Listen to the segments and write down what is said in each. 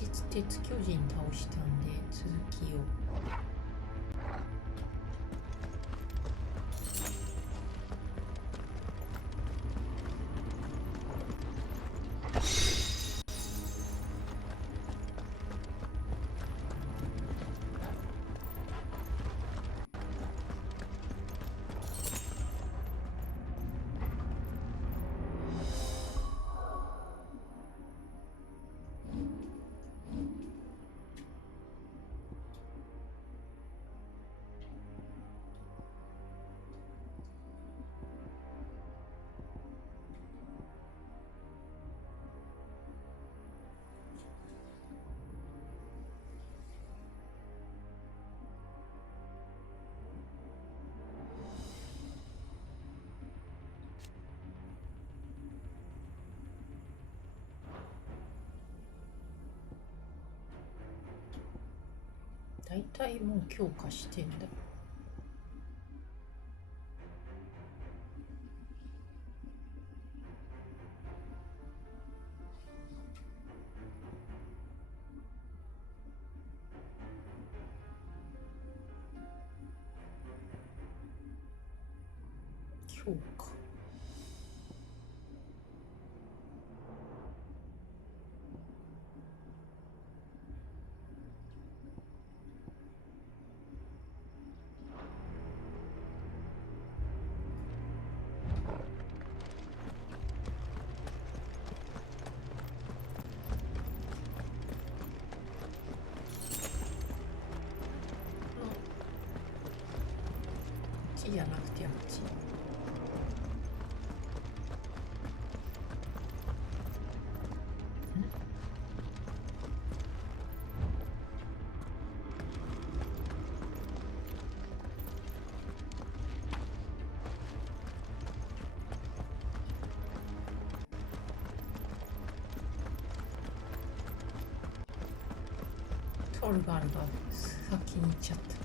日鉄巨人倒したんで続きを。だいたいもう強化してんだ。強化。あっちじゃなくてあっち。トルガルが先に行っちゃった。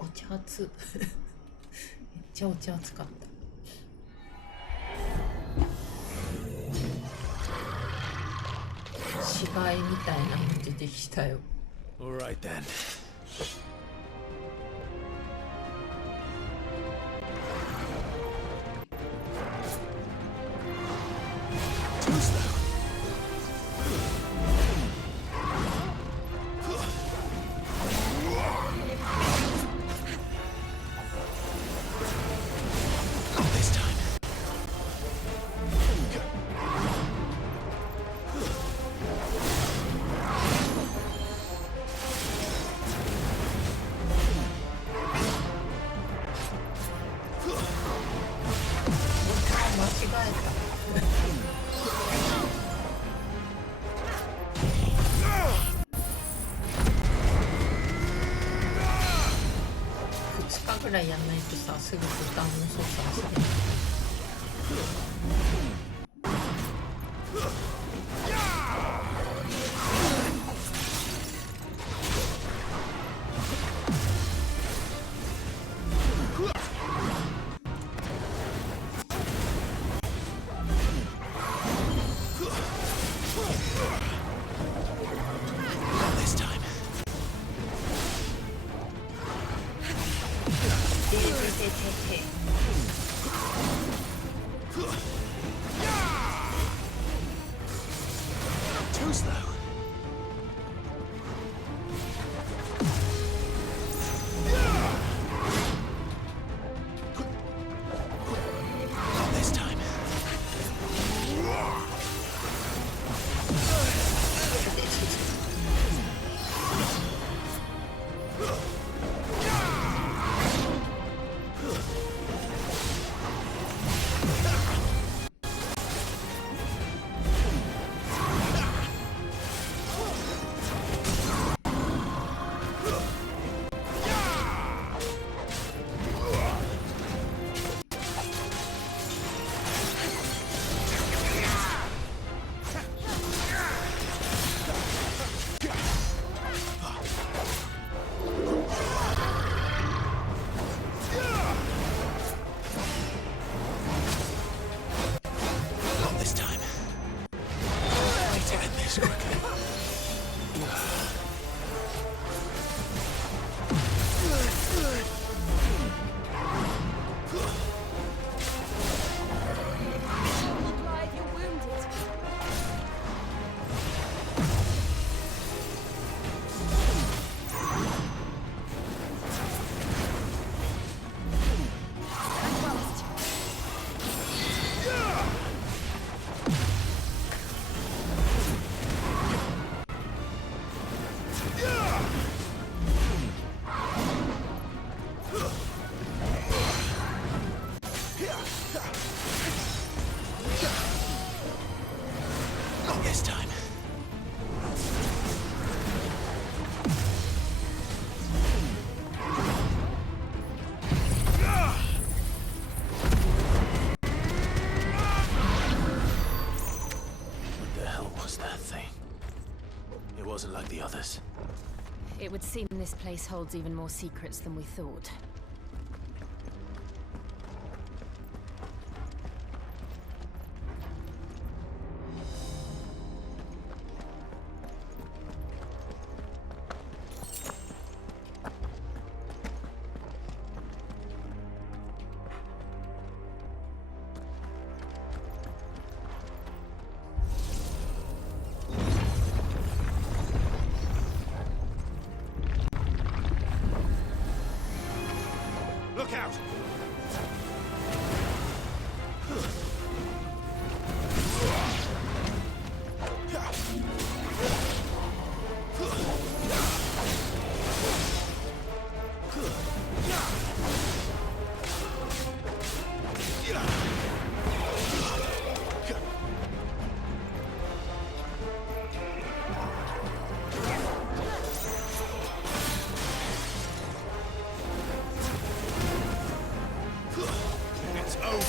お茶熱めっちゃお茶熱かった。死骸みたいなの出てきたよ。 Alright then.2日ぐらいやんないとさ、すぐボタンの操作してる。Too slow. This time. wasn't like the others. It would seem this place holds even more secrets than we thought. Look out! It's over.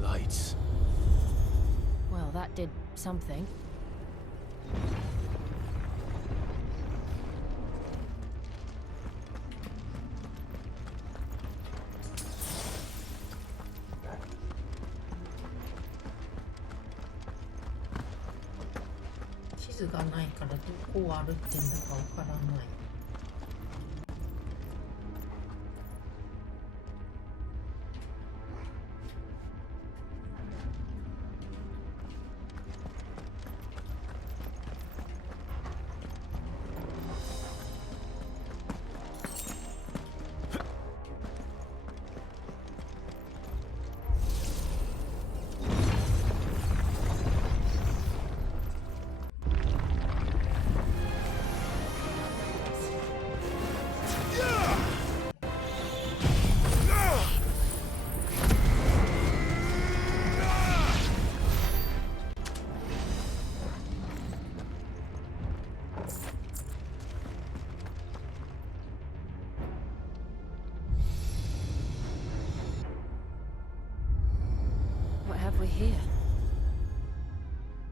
Lights. Well, that did something.地図がないからどこを歩ってんだかわからない。What have we here?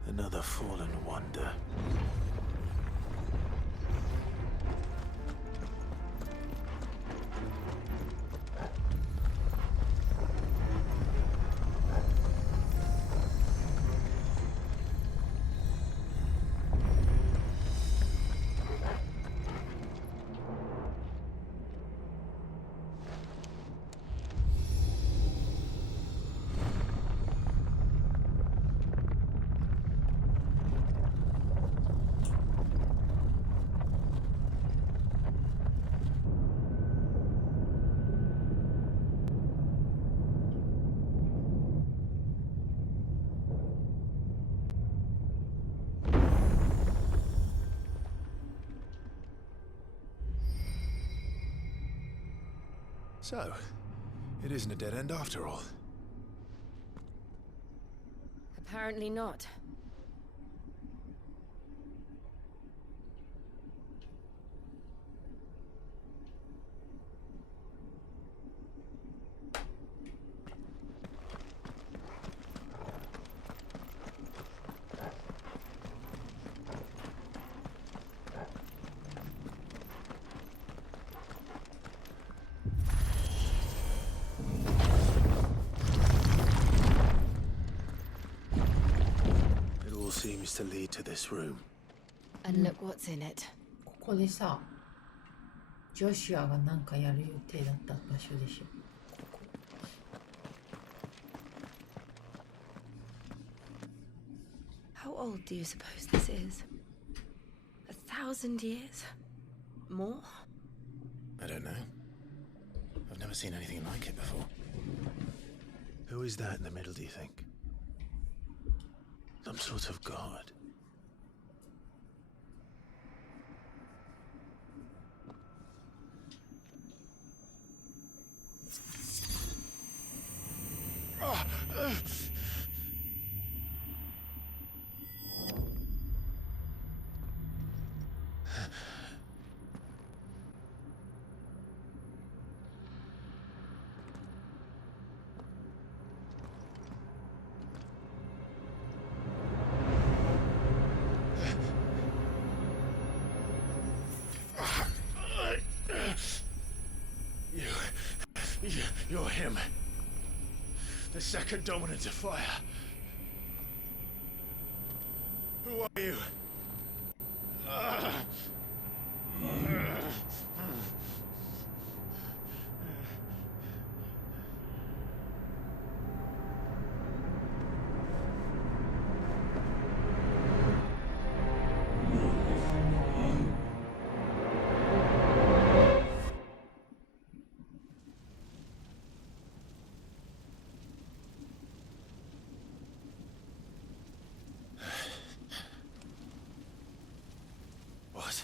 Another fallen wonder. So, it isn't a dead end after all. Apparently not. It all seems to lead to this room. And look what's in it. ここでさ、ジョシュアがなんかやる予定だった場所でしょ。How old do you suppose this is? 1,000 years? More? I don't know. I've never seen anything like it before. Who is that in the middle, do you think? Some sort of god. You're him. The second dominant of fire. Who are you? What?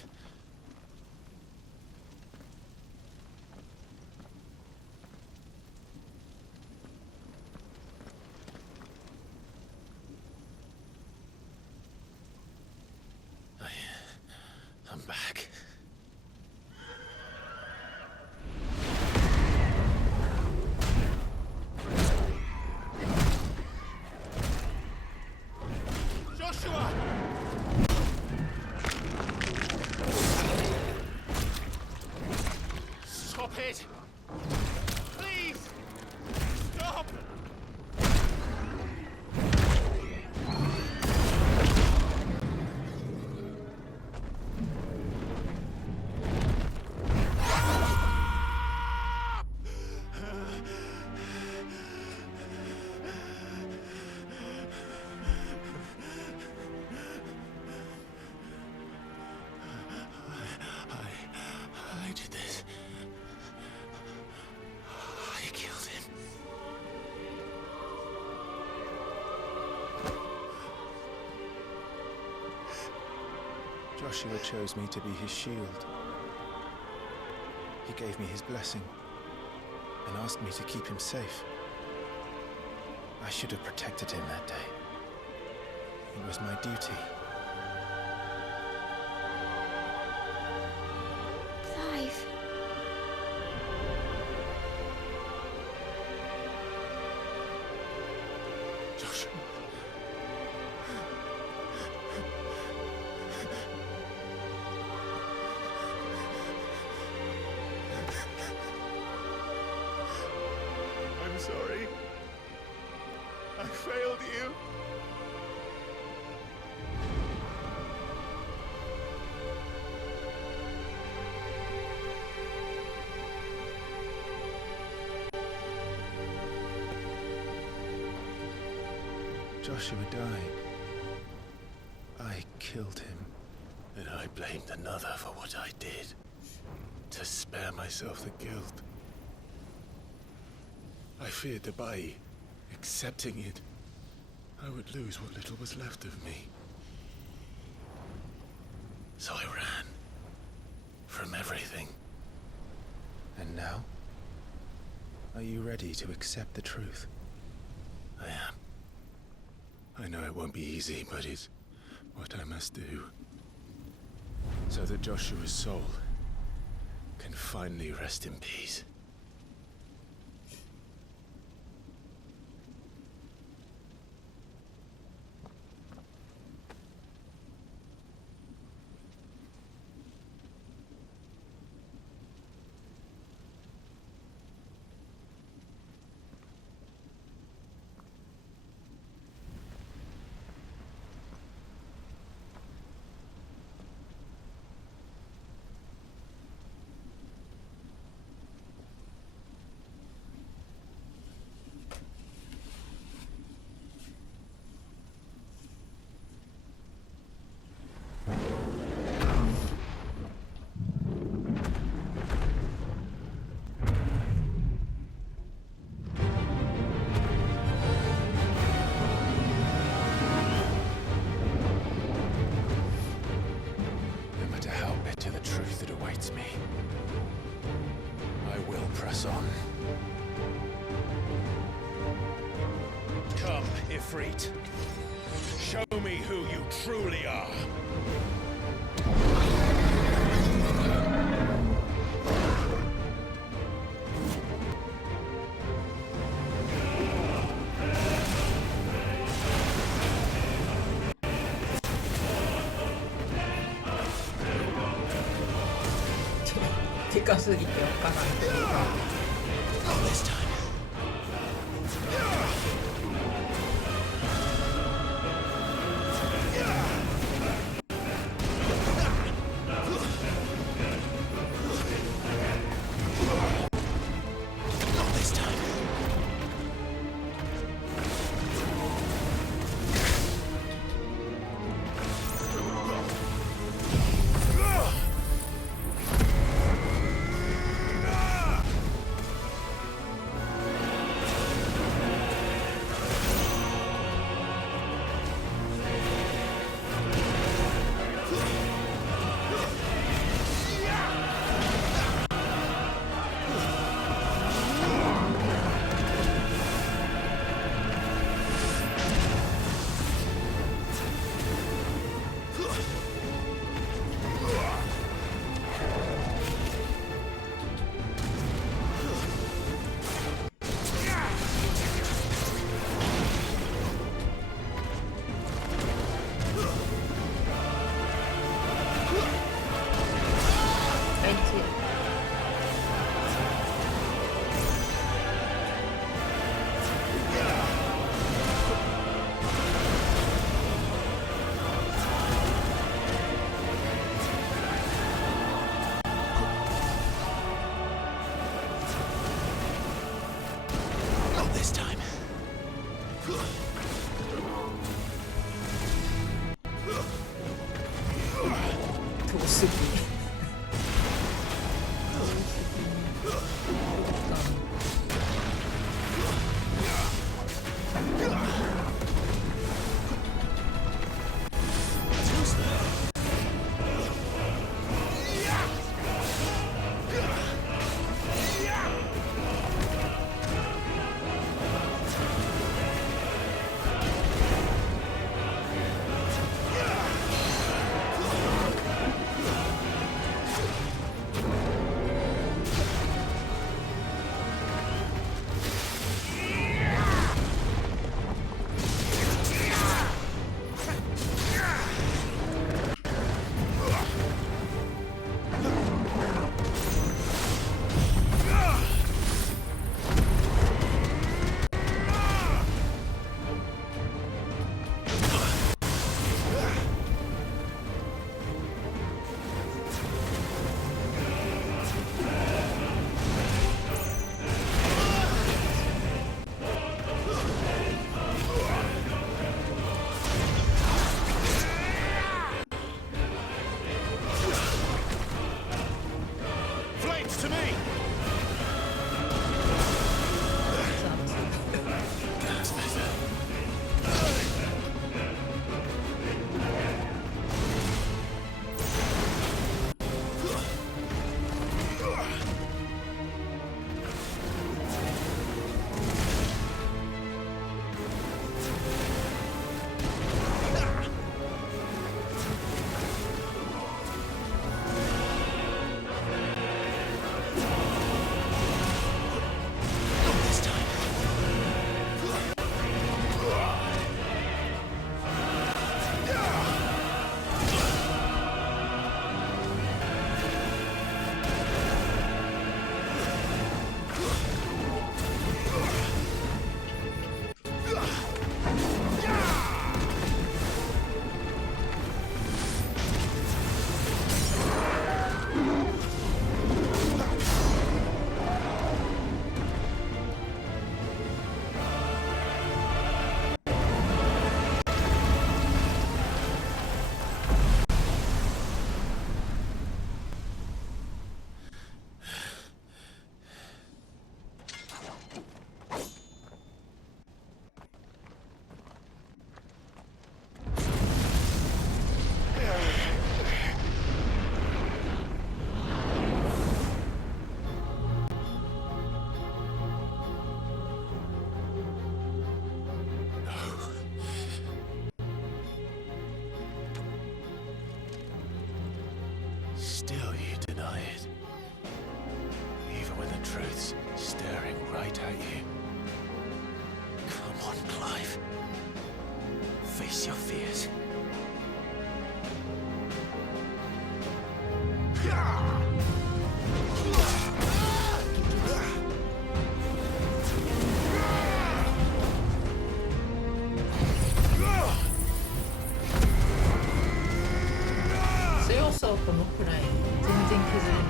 I'm back. Joshua! Stop it! Please! Stop! I did this. I killed him. Joshua chose me to be his shield. He gave me his blessing and asked me to keep him safe. I should have protected him that day. It was my duty. Clive. Joshua. I'm sorry. I failed you. Joshua died. I killed him. And I blamed another for what I did. To spare myself the guilt. I feared that by accepting it, I would lose what little was left of me. So I ran. From everything. And now? Are you ready to accept the truth? I am. I know it won't be easy, but it's what I must do. So that Joshua's soul can finally rest in peace. No matter how bitter the truth that awaits me, I will press on. Come, Ifrit. Show me who you truly are.でかすぎてわからんけど。 Not this time. Not this time. Not this time. 遠すぎ。Flames to me! That's better. still you deny it. Even when the truth's staring right at you. Come on, Clive. Face your fears.強さをこのくらい全然削れない。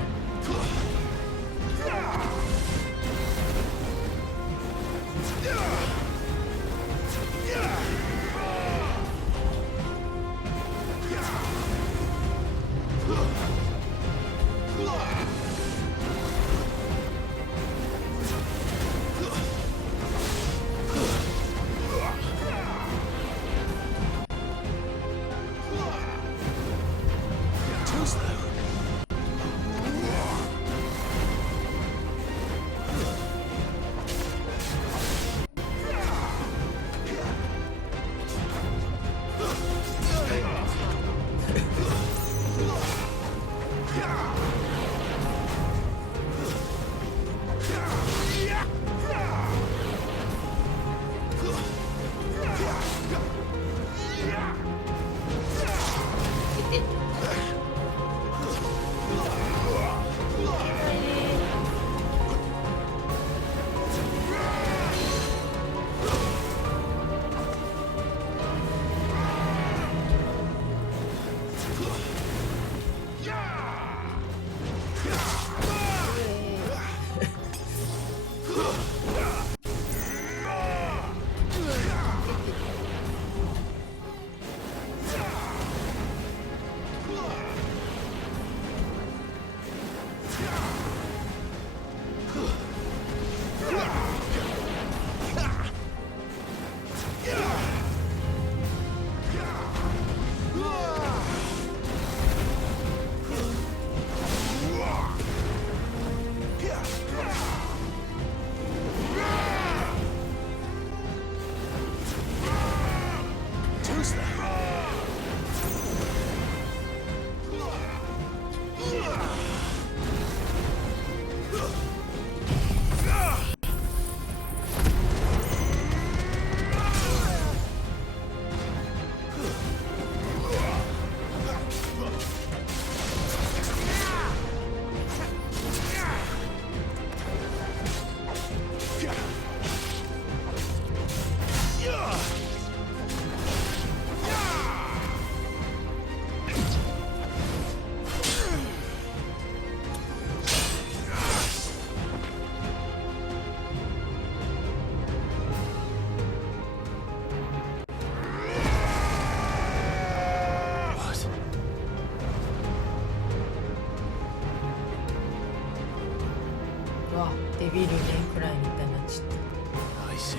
デビルメイクライみたいになっちゃった。 I see.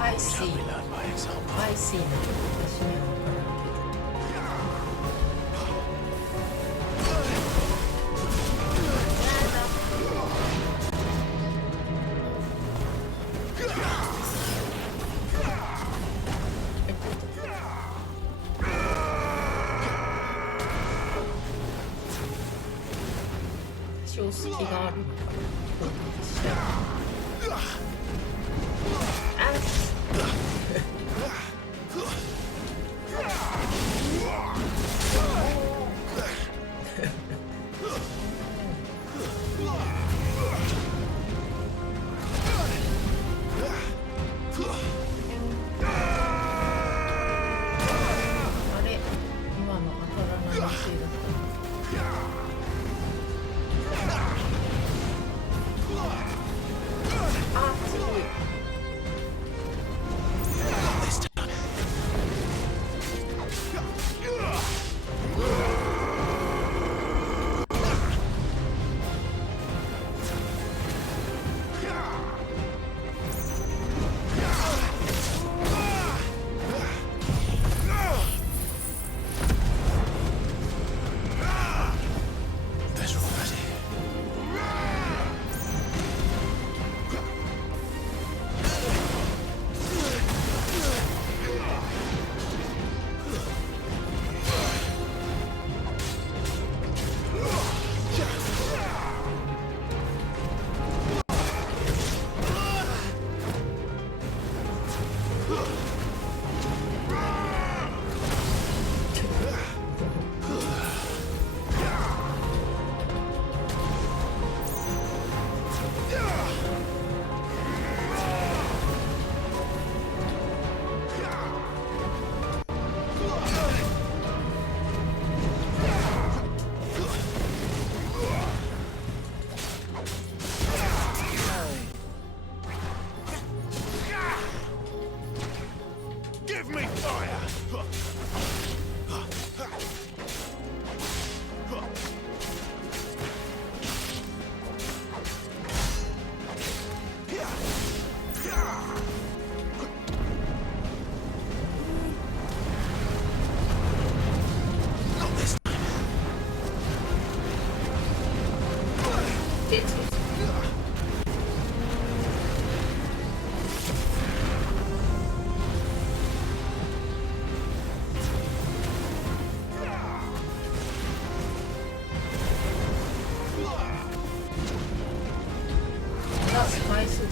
I see. Can we learn by example? I see な私には分からんけど。少隙があるのかな。あれ今の当たらないせいだった。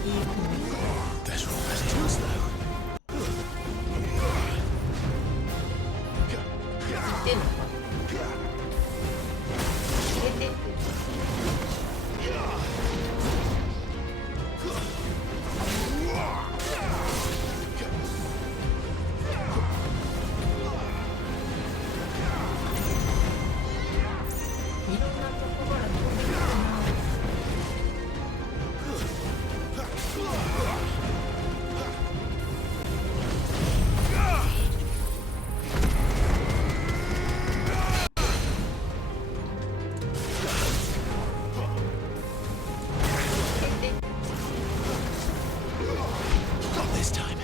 There's almost just though. 出んのか出てっていろんなとこから飛んでくるな。Not this time.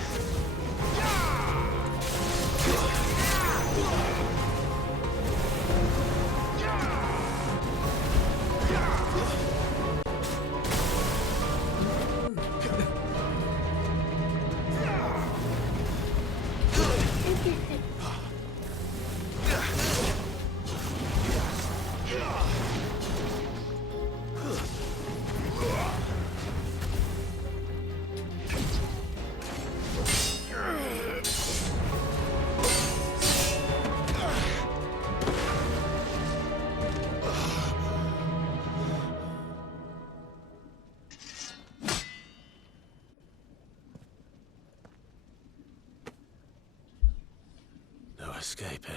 No escape, eh?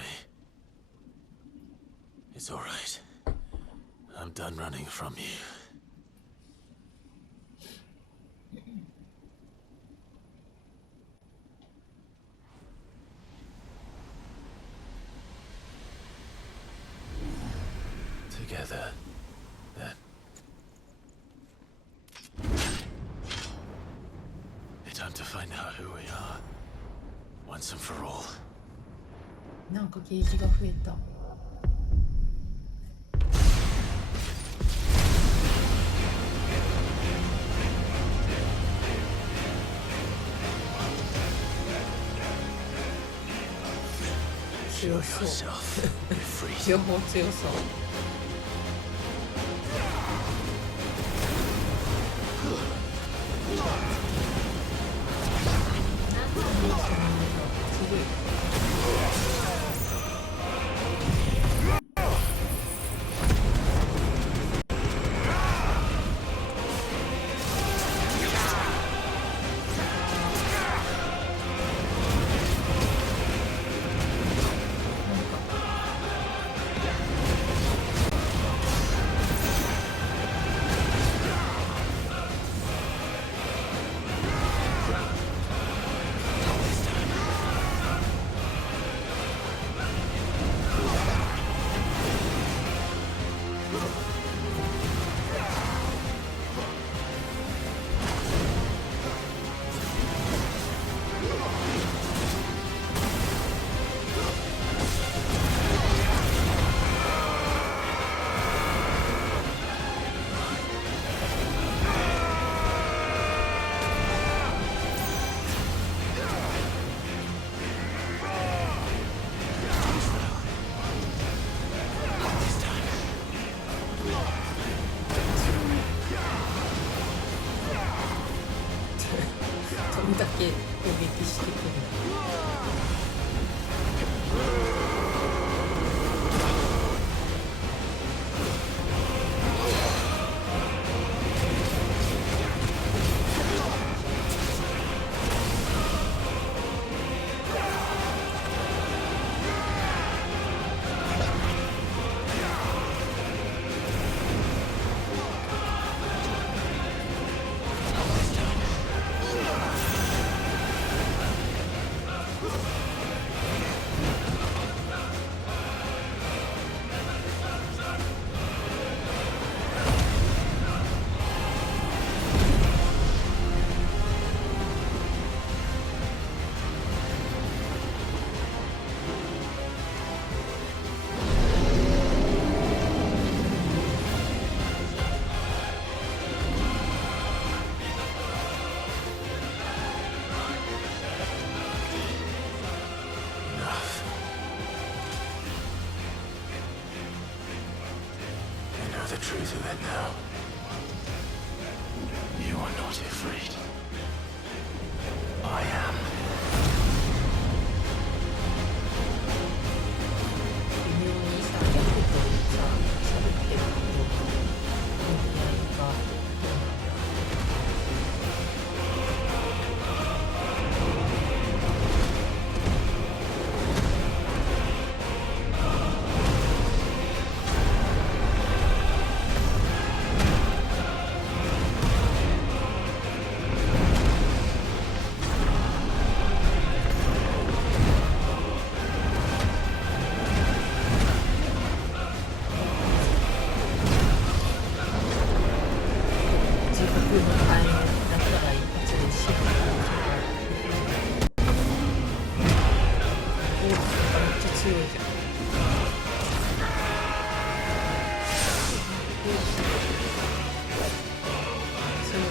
It's all right. I'm done running from you. Together, then. It's time to find out who we are, once and for all. なんかゲージが増えた。強 Show そう。 yourself. Free. 両方強そう。すごい。どんだけ攻撃してくる。The truth of it now. You are not afraid. I am. 微妙にさ、役とさ、喋ってることが意味合いがどうなんだろう。自国の反映だったら一発で死ぬことがある。めっちゃ強いじゃん。そう。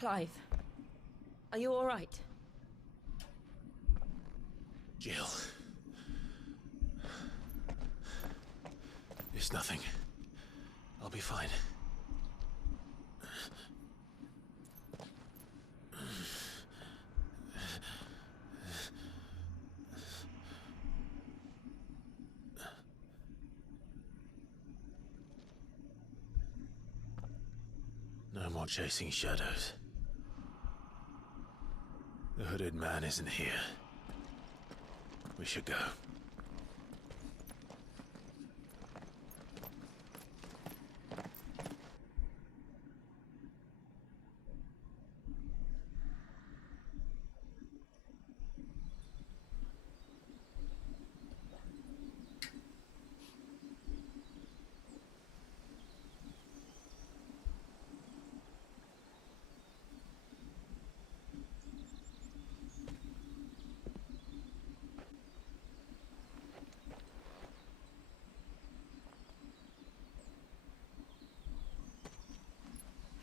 Clive, are you all right? Jill. It's nothing. I'll be fine. No more chasing shadows. The hooded man isn't here. We should go.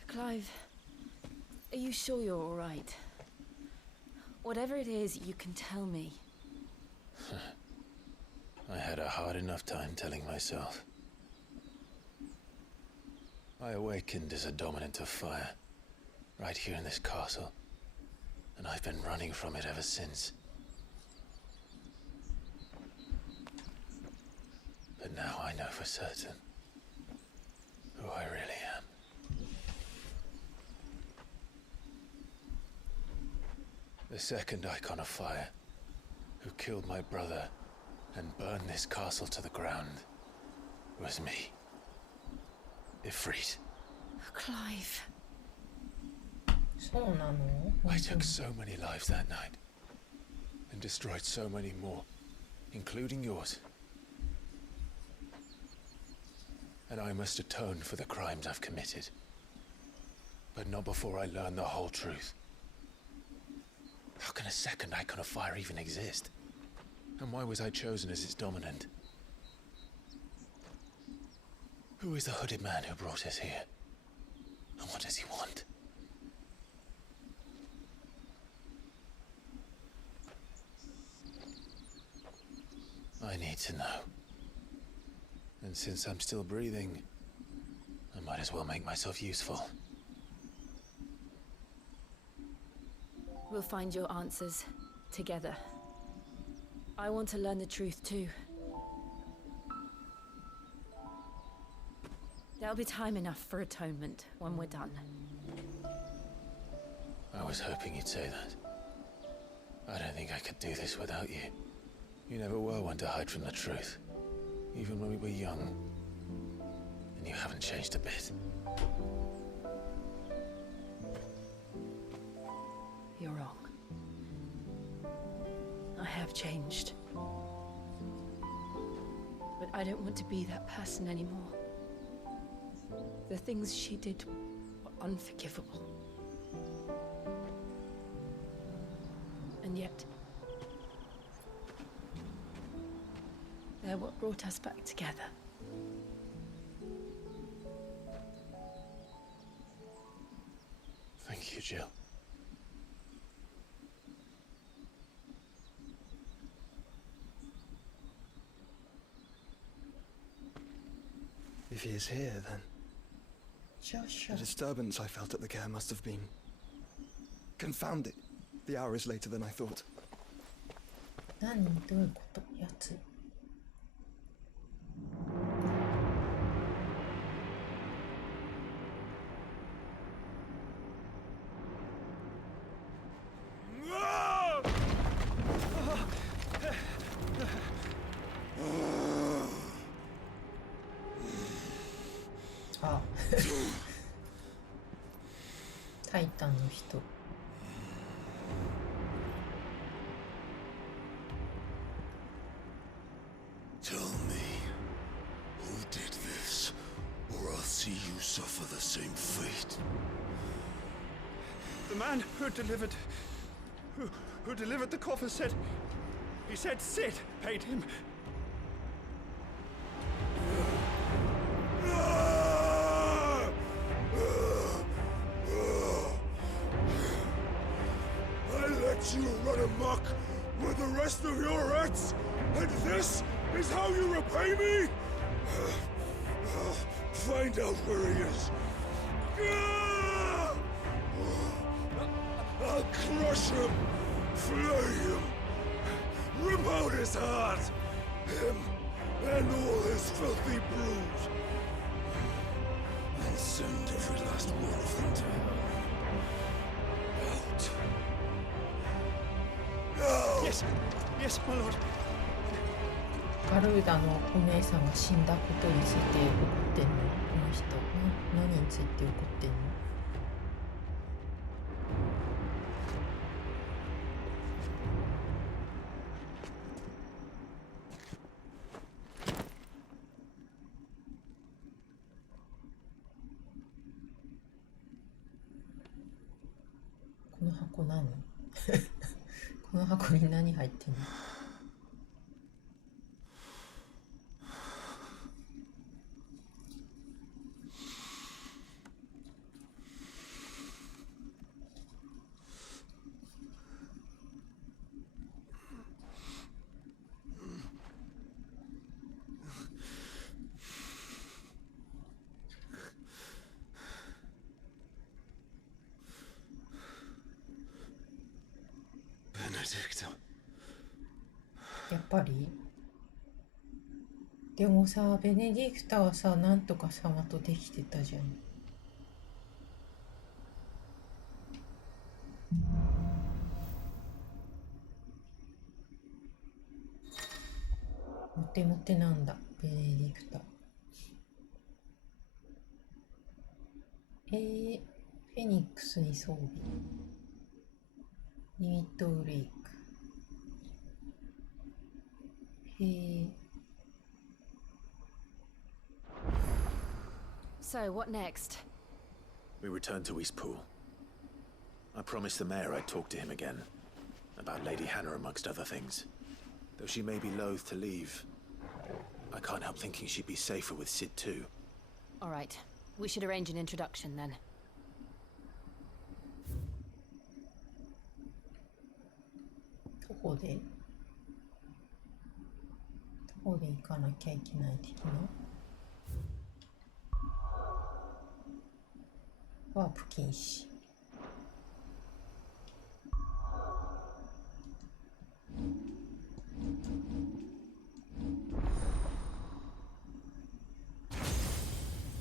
Clive, are you sure you're all right? Whatever it is, you can tell me. I had a hard enough time telling myself. I awakened as a dominant of fire, right here in this castle, and I've been running from it ever since. But now I know for certain who I really am. The second icon of fire, who killed my brother and burned this castle to the ground, was me. Ifrit. Clive. そうなの？ I took so many lives that night, and destroyed so many more, including yours. And I must atone for the crimes I've committed. But not before I learn the whole truth. How can a second icon of fire even exist? And why was I chosen as its dominant? Who is the hooded man who brought us here? And what does he want? I need to know. And since I'm still breathing, I might as well make myself useful. We'll find your answers together. I want to learn the truth too. There'll be time enough for atonement when we're done. I was hoping you'd say that. I don't think I could do this without you. You never were one to hide from the truth, even when we were young. And you haven't changed a bit. You're wrong. I have changed. But I don't want to be that person anymore. The things she did were unforgivable. And yet, they're what brought us back together. Thank you, Jill. If he is here, then Joshua. the disturbance I felt at the care must have been confounded. The hour is later than I thought. 何？どういうこと？やつ。あ。タイタンの人。Tell me, who did this, or I'll see you suffer the same fate. The man who delivered the coffer said Sid paid him. I let you run amok with the rest of your rats, and this is how you repay me? Find out where he is. I'll crush him, flay him, rip out his heart, him and all his filthy brood, and send every last one of them to hell. Out. Yes, my lord. ガルーダのお姉さんが死んだことについて怒ってんの？この人。何について怒ってんの？この箱何？この箱に何入ってんの？Benedicta. やっぱりでもさ、ベネディクタはさ、なんとか様とできてたじゃん。モテモテなんだ、ベネディクタ。フェニックスに装備。リミットウレイク。So, what next? We returned to Eastpool. I promised the mayor I'd talk to him again. About Lady Hannah amongst other things. Though she may be loath to leave, I can't help thinking she'd be safer with Sid too. All right. We should arrange an introduction then. 徒歩で行かなきゃいけない的な。ワープ禁止。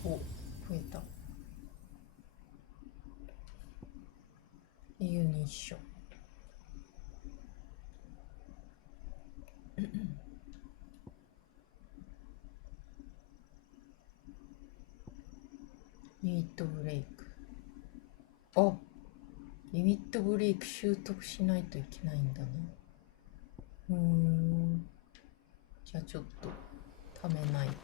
お、増えた。ユニッション。リミットブレイク。あ、リミットブレイク習得しないといけないんだね。じゃあちょっとためないと。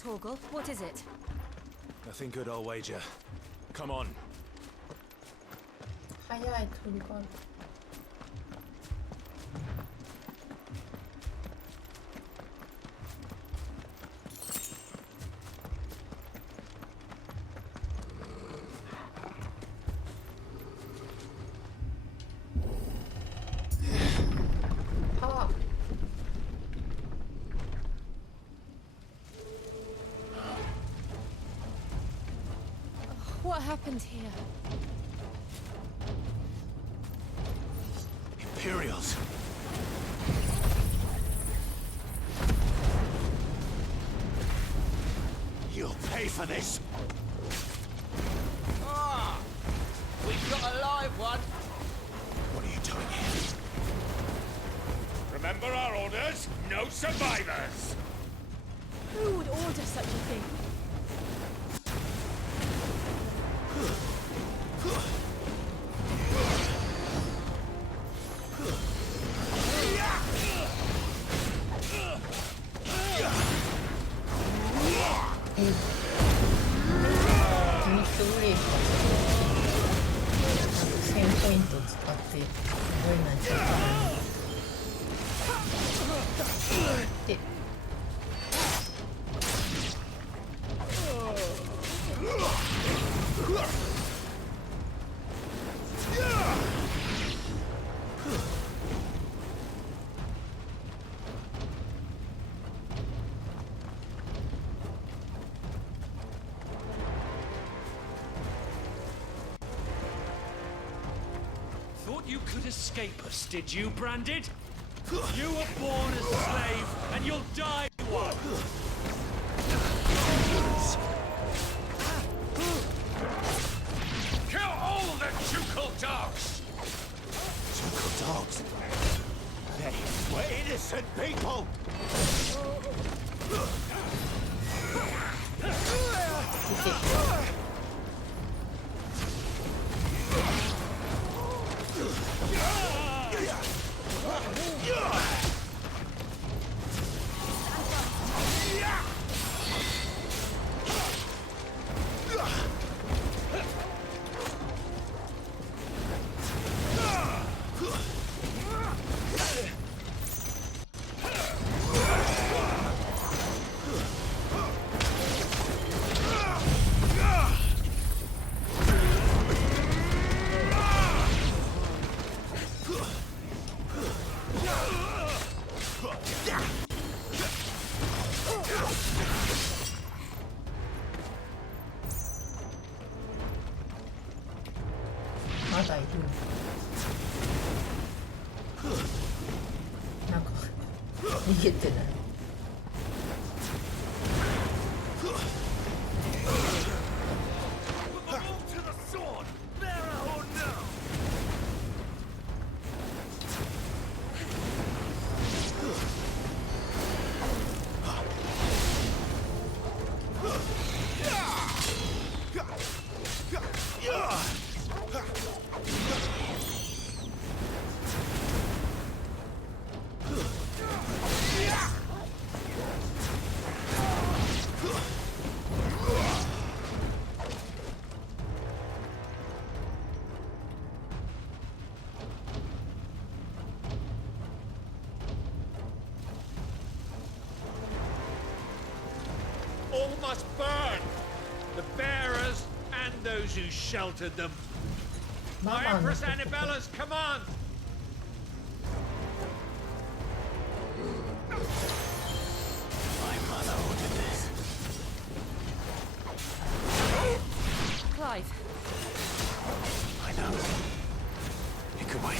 Torgal, what is it? Nothing good, I'll wager. Come on. 早い鳥がある。あ、What happened here? Imperials! You'll pay for this! Ah! We've got a live one! What are you doing here? Remember our orders? No survivors! Who would order such a thing? Thought you could escape us, did you, Branded? You were born a slave, and you'll die one! Kill all the Chukul dogs! Chukul dogs? They were innocent people!まだいる。なんか逃げてない。all must burn. The bearers and those who sheltered them. By ママの Empress こと Annibella's command. My mother ordered this. Clive, I know. You can wait.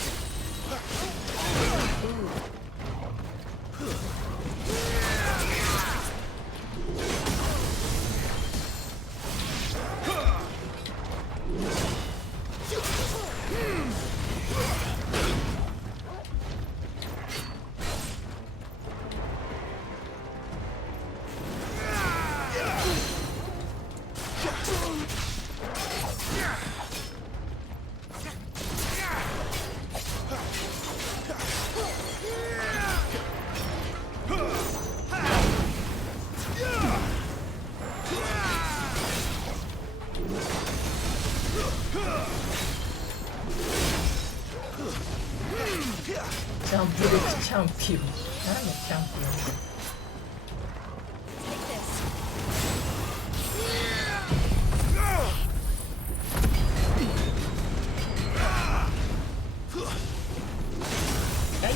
ジャンプ力チャンピオン。何のチャンピオン？ take this. はい。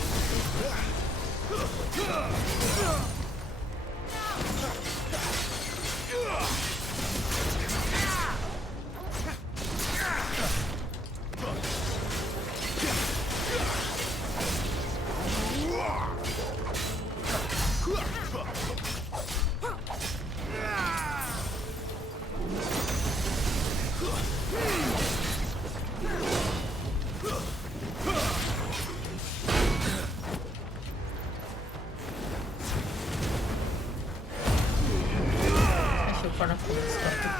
最初からこれ使ってくる。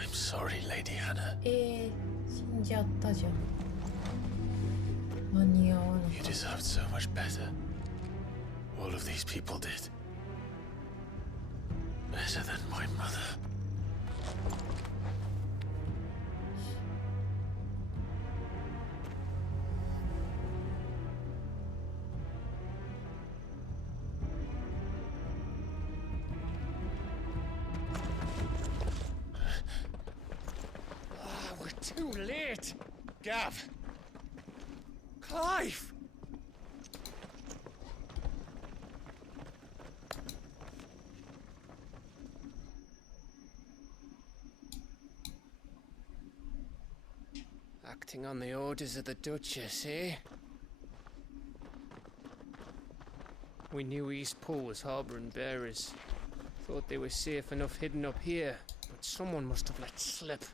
I'm sorry, Lady Hannah. 死んじゃったじゃん。間に合わな You かった。 deserved so much better. All of these people did. Better than my mother. We're too late. Gav. Clive. Acting on the orders of the Duchess, eh? We knew Eastpool was harbouring bearers. Thought they were safe enough hidden up here, but someone must have let slip.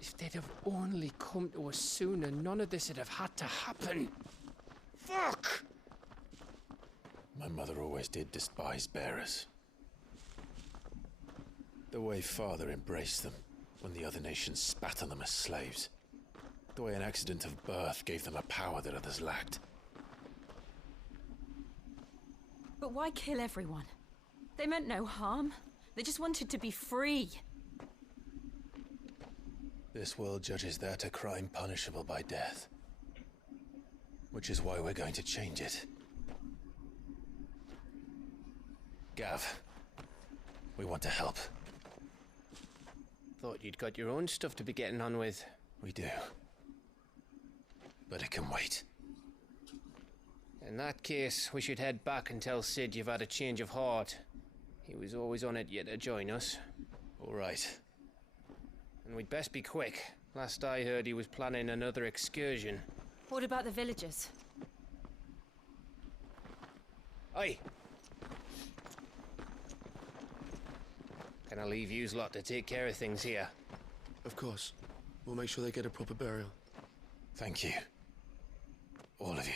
If they'd have only come to us sooner, none of this would have had to happen. Fuck! My Mother always did despise bearers. The way Father embraced them when the other nations spat on them as slaves. The way an accident of birth gave them a power that others lacked. But why kill everyone? They meant no harm. They just wanted to be free. This world judges that a crime punishable by death. Which is why we're going to change it. Gav, we want to help. Thought you'd got your own stuff to be getting on with. We do. But it can wait. In that case, we should head back and tell Sid you've had a change of heart. He was always on it yet to join us. All right. And we'd best be quick. Last I heard, he was planning another excursion. What about the villagers? Aye. Can I leave yous lot to take care of things here? Of course. We'll make sure they get a proper burial. Thank you. All of you.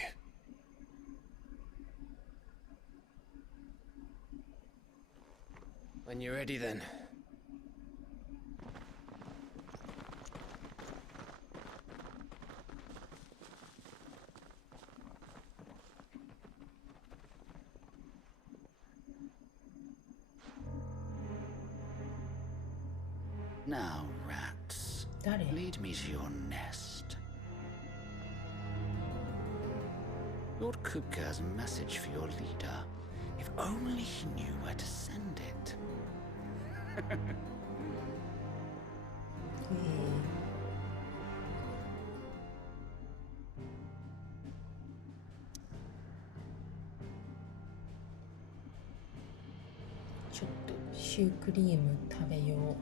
When you're ready, then. Now, rats, 誰 lead me to your nest. Lord Kupka has a message for your leader. If only he knew where to send it. ちょっとシュークリーム食べよう。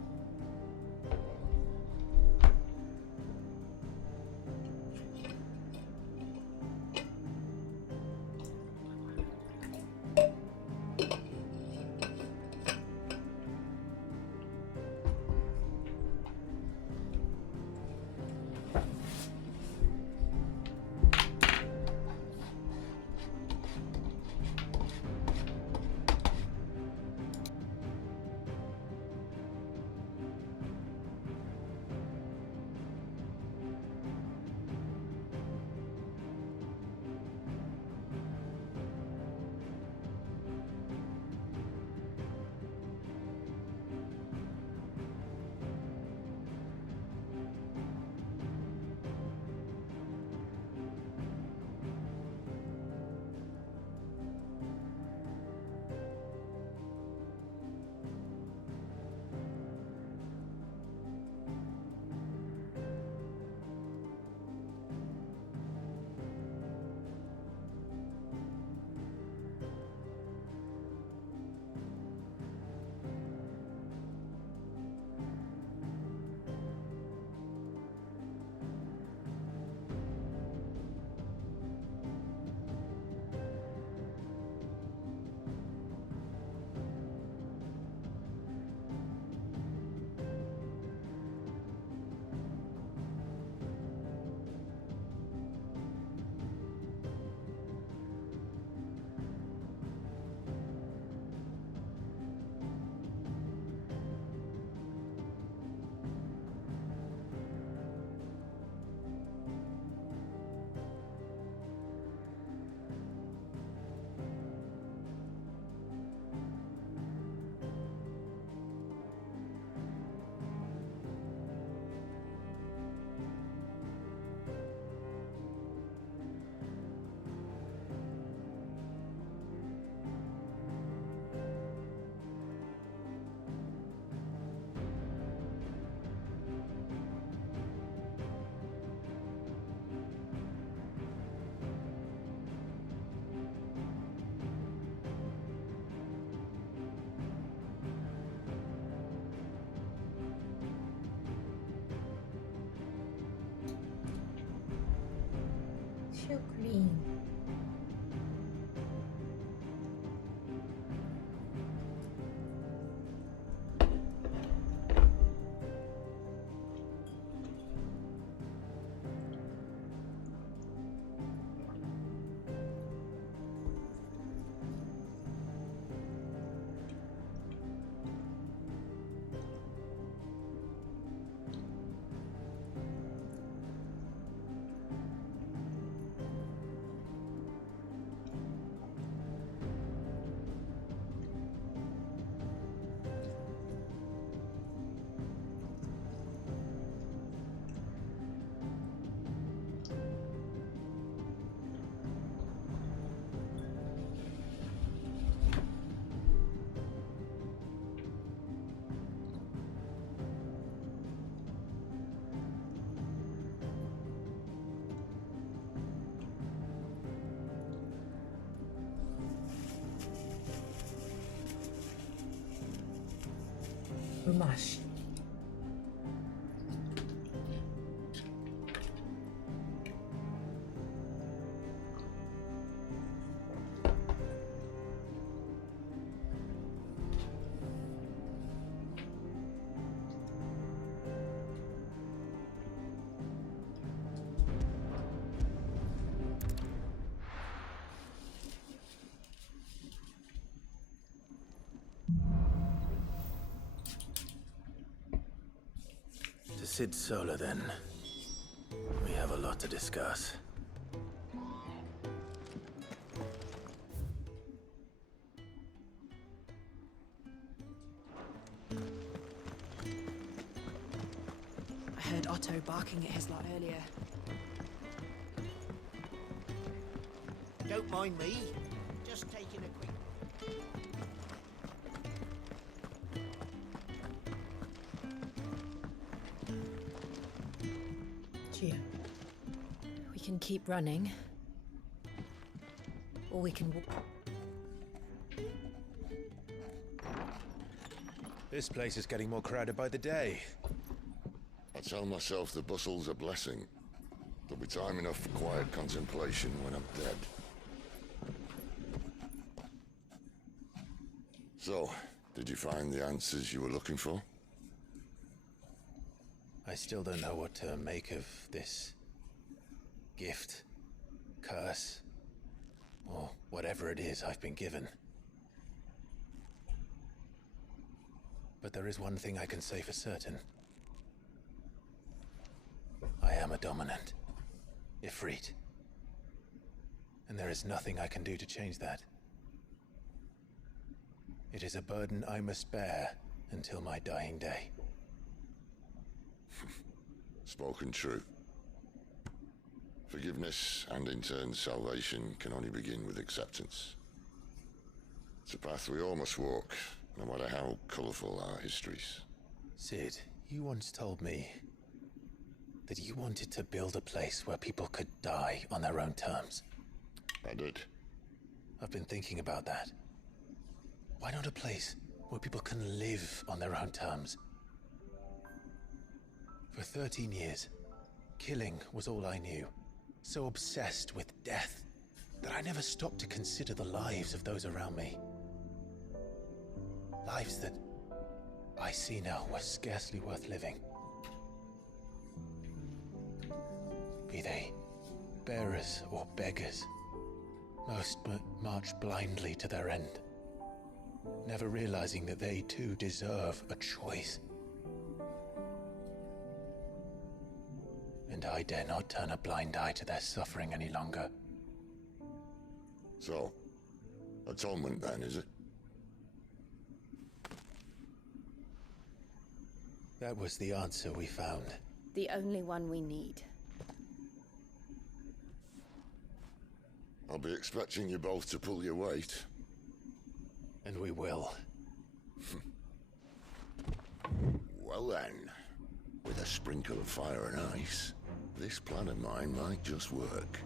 シュークリーム。うまし。To Sid Solar, then. We have a lot to discuss. I heard Otto barking at his lot earlier. Don't mind me. Just taking a quick... Chia. We can keep running. Or we can walk. This place is getting more crowded by the day. I tell myself the bustle's a blessing. There'll be time enough for quiet contemplation when I'm dead. So, did you find the answers you were looking for? I still don't know what to make of this gift, curse, or whatever it is I've been given. But there is one thing I can say for certain. I am a dominant, Ifrit. And there is nothing I can do to change that. It is a burden I must bear until my dying day. Spoken true. Forgiveness and in turn salvation can only begin with acceptance. It's a path we all must walk, no matter how colourful our histories. Sid, you once told me that you wanted to build a place where people could die on their own terms. I did. I've been thinking about that. Why not a place where people can live on their own terms? For 13 years, killing was all I knew. So obsessed with death that I never stopped to consider the lives of those around me. Lives that I see now were scarcely worth living. Be they bearers or beggars, most march blindly to their end, never realizing that they too deserve a choice. And I dare not turn a blind eye to their suffering any longer. So, atonement then, is it? That was the answer we found. The only one we need. I'll be expecting you both to pull your weight. And we will. Well then, with a sprinkle of fire and ice, this plan of mine might just work.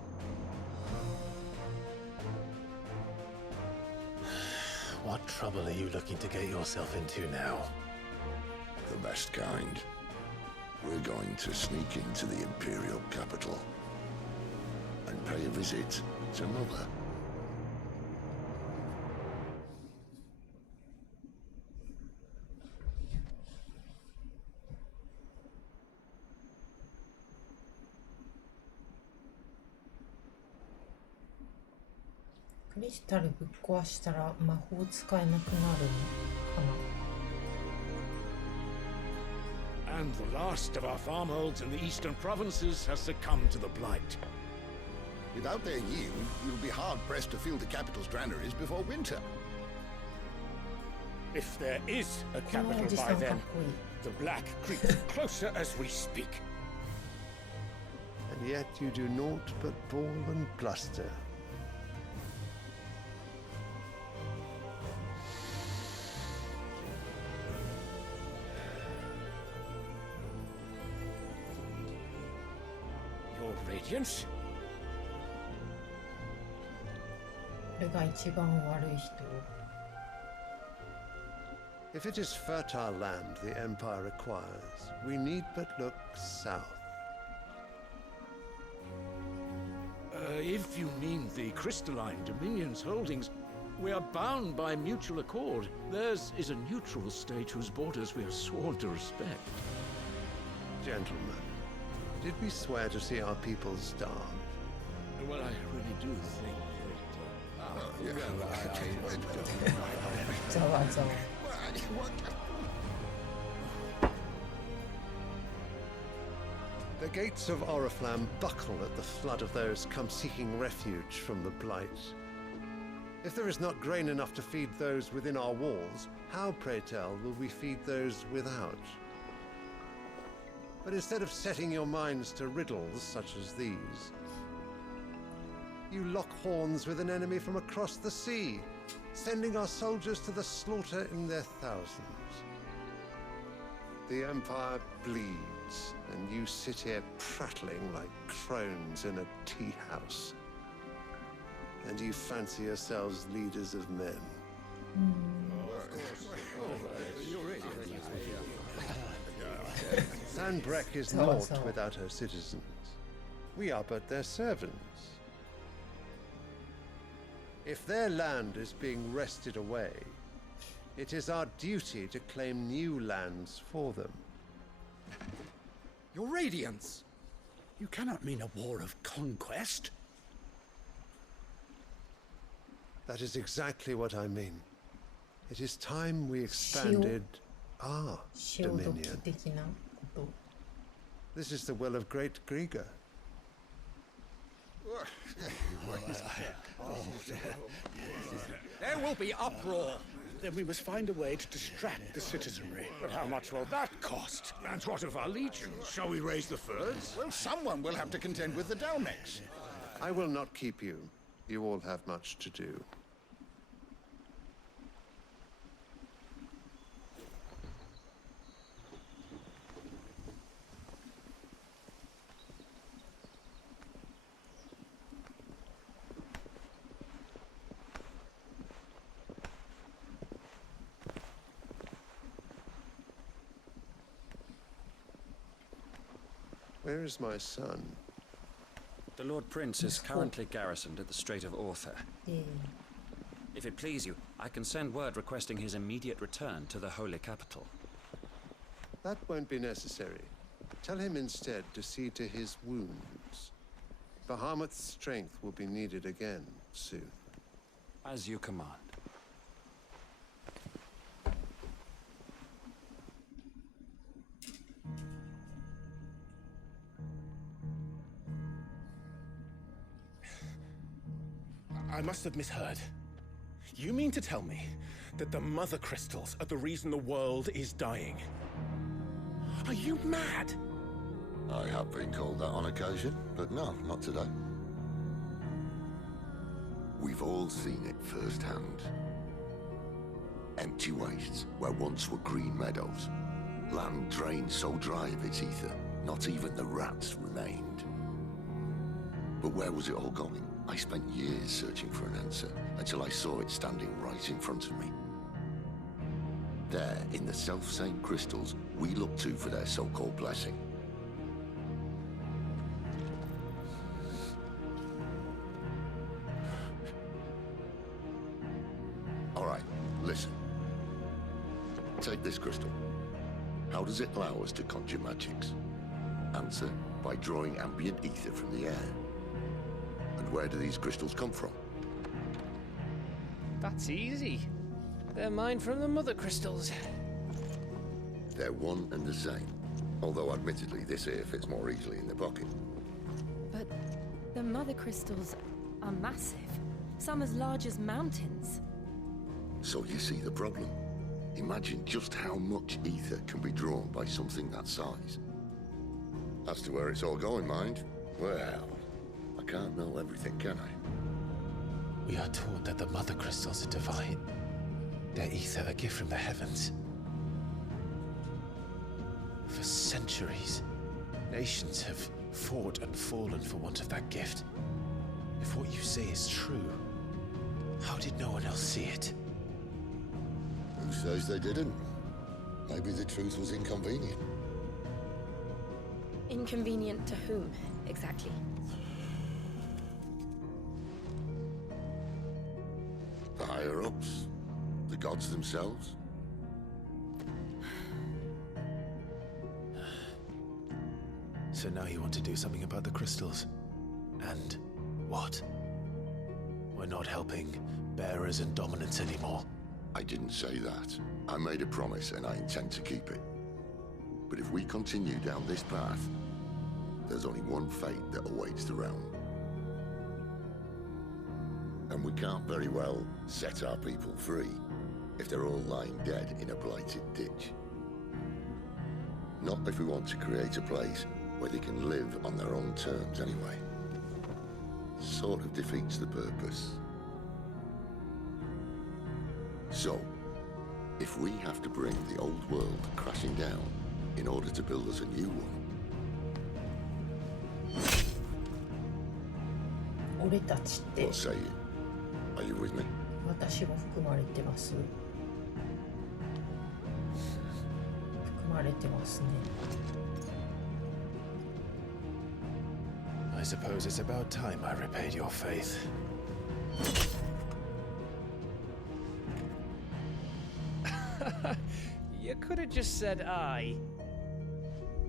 What trouble are you looking to get yourself into now? The best kind. We're going to sneak into the Imperial capital and pay a visit to Mother.クリスタルぶっ壊したら魔法使えなくなるのかな。 And the last of our farmholds in the eastern provinces has succumbed to the blight. Without their yield, you'll be hard-pressed to fill the capital's granaries before winter. If there is a このお capital じさ by んかっ then, こいい。 the black creeps closer as we speak. And yet you do naught but bawl and bluster. Your Radiance? これが一番悪い人。If it is fertile land the Empire requires, we need but look south. If you mean the Crystalline Dominion's holdings, we are bound by mutual accord. Theirs is a neutral state whose borders we are sworn to respect. Gentlemen, did we swear to see our people starve? Well, I really do think 잡아. The gates of Oriflamme buckle at the flood of those come seeking refuge from the Blight. If there is not grain enough to feed those within our walls, how, pray tell, will we feed those without? But instead of setting your minds to riddles such as these, you lock horns with an enemy from across the sea, sending our soldiers to the slaughter in their thousands. The Empire bleeds, and you sit here prattling like crones in a tea house. And you fancy yourselves leaders of men. Sanbreque is naught without her citizens. We are but their servants. If their land is being wrested away, it is our duty to claim new lands for them. Your Radiance! You cannot mean a war of conquest. That is exactly what I mean. It is time we expanded our dominion. This is the will of great Grieger. There will be uproar. Then we must find a way to distract the citizenry. But how much will that cost? And what of our legions? Shall we raise the furs? Well, someone will have to contend with the Dalmex. I will not keep you. You all have much to do. Where is my son? The Lord Prince is currently garrisoned at the Strait of Orther. If it please you, I can send word requesting his immediate return to the Holy Capital. That won't be necessary. Tell him instead to see to his wounds. Bahamut's strength will be needed again soon. As you command. I must have misheard. You mean to tell me that the Mother Crystals are the reason the world is dying? Are you mad? I have been called that on occasion, but no, not today. We've all seen it firsthand. Empty wastes where once were green meadows. Land drained so dry of its ether, not even the rats remained. But where was it all going? I spent years searching for an answer, until I saw it standing right in front of me. There, in the self-same crystals we look to for their so-called blessing. All right, listen. Take this crystal. How does it allow us to conjure magics? Answer, by drawing ambient ether from the air. And where do these crystals come from? That's easy. They're mined from the Mother Crystals. They're one and the same. Although admittedly this here fits more easily in the pocket. But the Mother Crystals are massive. Some as large as mountains. So you see the problem. Imagine just how much ether can be drawn by something that size. As to where it's all going, mind? Well, I can't know everything, can I? We are taught that the Mother Crystals are divine. Their ether a gift from the heavens. For centuries, nations have fought and fallen for want of that gift. If what you say is true, how did no one else see it? Who says they didn't. Maybe the truth was inconvenient. Inconvenient to whom, exactly? The higher-ups? The gods themselves? So now you want to do something about the crystals? And what? We're not helping bearers and dominants anymore. I didn't say that. I made a promise and I intend to keep it. But if we continue down this path, there's only one fate that awaits the realm. And we can't very well set our people free if they're all lying dead in a blighted ditch. Not if we want to create a place where they can live on their own terms anyway. Sort of defeats the purpose. So, if we have to bring the old world crashing down in order to build us a new one, 俺たちって what say you? Are you with me? 私も含まれてます。含まれてますね。I suppose it's about time I repaid your faith. You could have just said aye.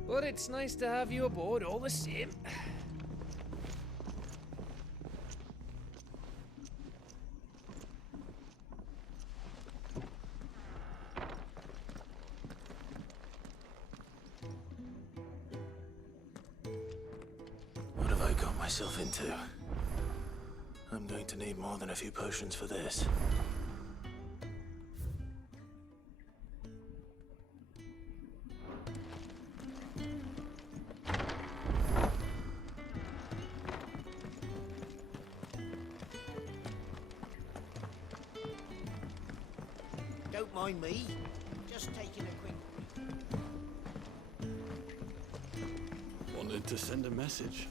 But it's nice to have you aboard all the same. What have I got myself into? I'm going to need more than a few potions for this. Don't mind me. Just taking a quick... Wanted to send a message.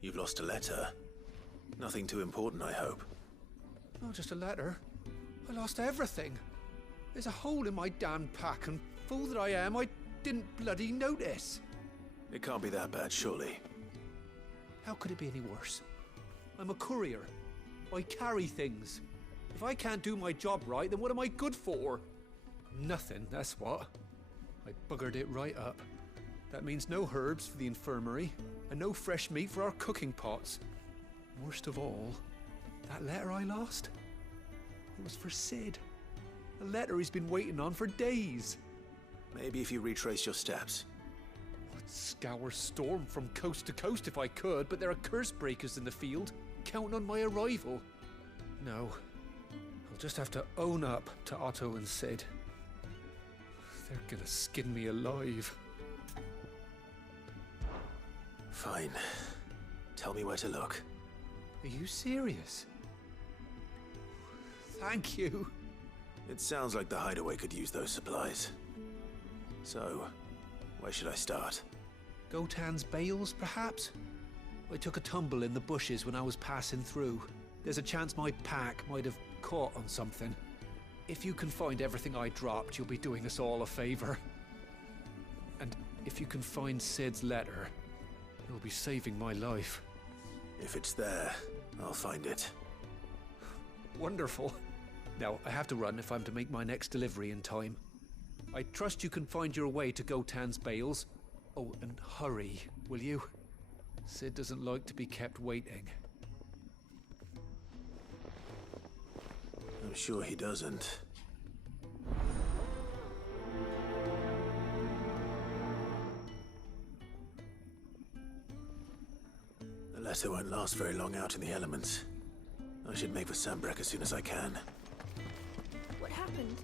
You've lost a letter. Nothing too important, I hope. Not just a letter. I lost everything. There's a hole in my damn pack, and fool that I am, I didn't bloody notice. It can't be that bad, surely. How could it be any worse? I'm a courier. I carry things. If I can't do my job right, then what am I good for? Nothing, that's what. I buggered it right up. That means no herbs for the infirmary, and no fresh meat for our cooking pots. Worst of all, that letter I lost, it was for Sid. A letter he's been waiting on for days. Maybe if you retrace your steps. I'd scour Storm from coast to coast if I could, but there are curse breakers in the field, counting on my arrival. No, I'll just have to own up to Otto and Sid. They're gonna skin me alive. Fine. Tell me where to look. Are you serious? Thank you. It sounds like the hideaway could use those supplies. So, where should I start? Gotan's bales, perhaps? I took a tumble in the bushes when I was passing through. There's a chance my pack might have caught on something. If you can find everything I dropped, you'll be doing us all a favor. And if you can find Sid's letter, you'll be saving my life. If it's there, I'll find it. Wonderful. Now, I have to run if I'm to make my next delivery in time. I trust you can find your way to Gotan's bales. Oh, and hurry, will you? Sid doesn't like to be kept waiting. I'm sure he doesn't. The letter won't last very long out in the elements. I should make for Sanbreque as soon as I can. What happened?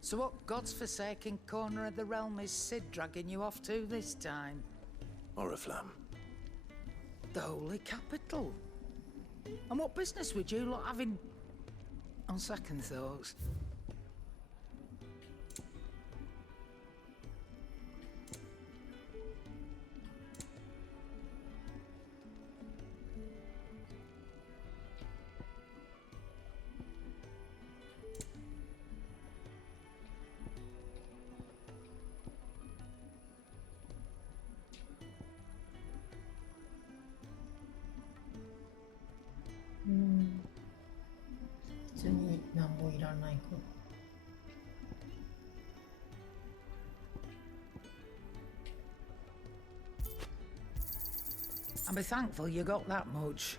So what God's forsaken corner of the realm is Sid dragging you off to this time? Oriflamme. The Holy Capital. And what business would you lot have in... On second thoughts? もういらないか。I'm thankful you got that much.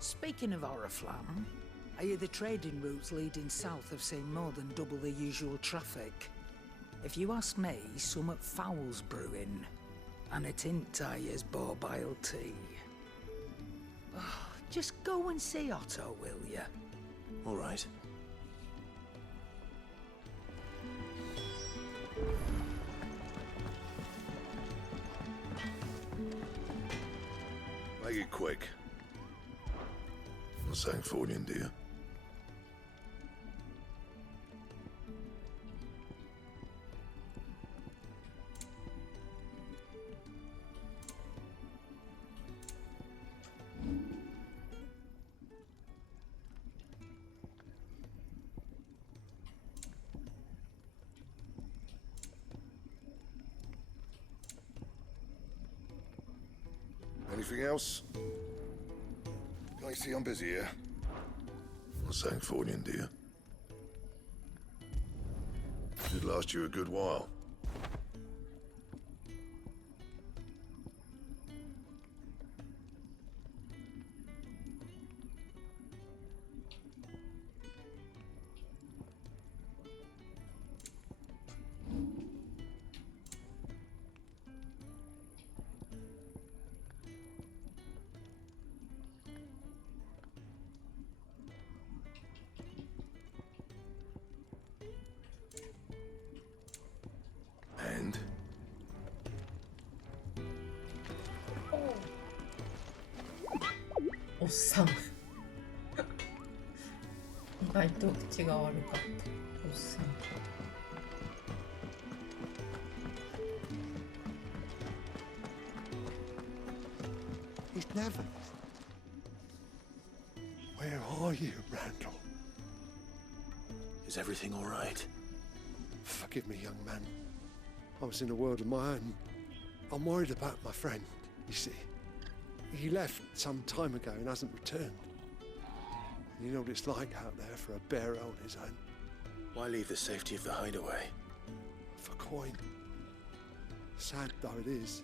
Speaking of Oriflamme, I hear the trading routes leading south have seen more than double the usual traffic. If you ask me, some at foul's brewing, and it ain't Tyre's borbile tea. Oh, just go and see Otto, will you? All right. Make it quick. I'm saying Fordian, dear. Anything else? I see I'm busy here. I'm saying Fordian, dear. Should last you a good while. And?おっさん。意外と口が悪かった。おっさん。He's never. Where are you, Randall? Is everything all right? Forgive me, young man. I was in a world of my own. I'm worried about my friend, you see. He left some time ago and hasn't returned. You know what it's like out there for a bearer on his own. Why leave the safety of the hideaway? For coin. Sad though it is,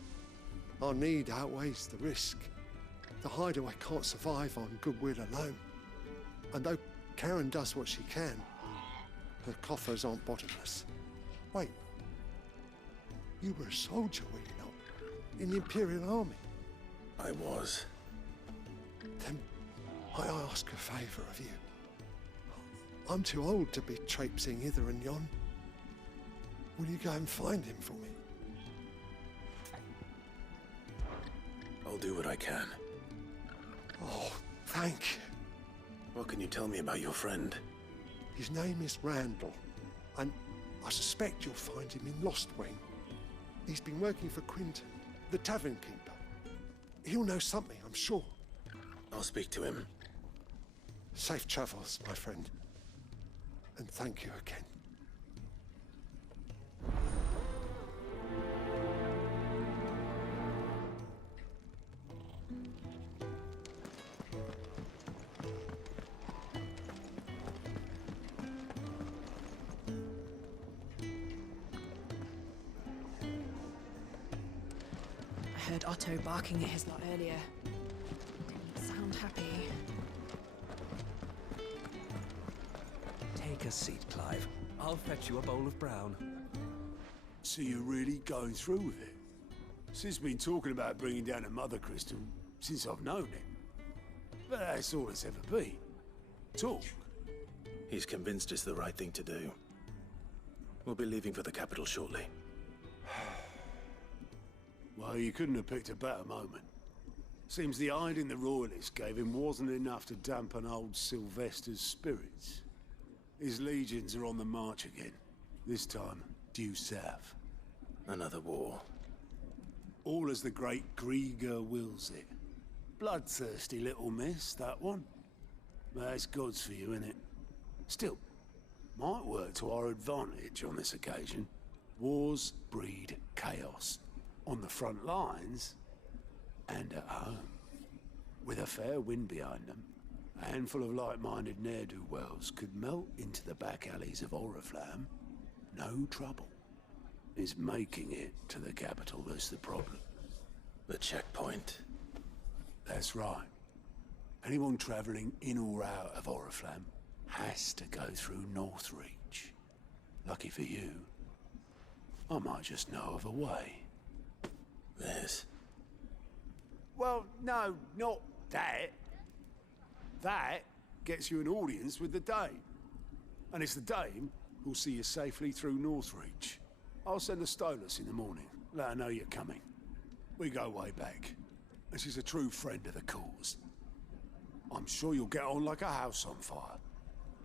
our need outweighs the risk. The hideaway can't survive on goodwill alone. And though Karen does what she can, her coffers aren't bottomless. Wait. You were a soldier, were you not? In the Imperial Army? I was. Then I ask a favour of you. I'm too old to be traipsing hither and yon. Will you go and find him for me? I'll do what I can. Oh, thank you. What can you tell me about your friend? His name is Randall, and I suspect you'll find him in Lostwing. He's been working for Quinton, the tavern keeper. He'll know something, I'm sure. I'll speak to him. Safe travels, my friend. And thank you again. I heard Otto barking at his lot earlier. Didn't sound happy. Take a seat, Clive. I'll fetch you a bowl of brown. So you're really going through with it? Sid's been talking about bringing down a mother crystal since I've known him. But that's all it's ever been. Talk. He's convinced it's the right thing to do. We'll be leaving for the capital shortly. Well, you couldn't have picked a better moment. Seems the hiding the Royalists gave him wasn't enough to dampen old Sylvester's spirits. His legions are on the march again. This time, due south. Another war. All as the great Grieger wills it. Bloodthirsty little miss, that one. But that's God's for you, innit? Still, might work to our advantage on this occasion. Wars breed chaos. On the front lines, and at home. With a fair wind behind them, a handful of like-minded ne'er-do-wells could melt into the back alleys of Oriflamme. No trouble. It's making it to the capital that's the problem. The checkpoint. That's right. Anyone travelling in or out of Oriflamme has to go through Northreach. Lucky for you, I might just know of a way. This? Well, no, not that. That gets you an audience with the Dame. And it's the Dame who'll see you safely through Northreach. I'll send the Stolas in the morning. Let her know you're coming. We go way back. And she's a true friend of the cause. I'm sure you'll get on like a house on fire.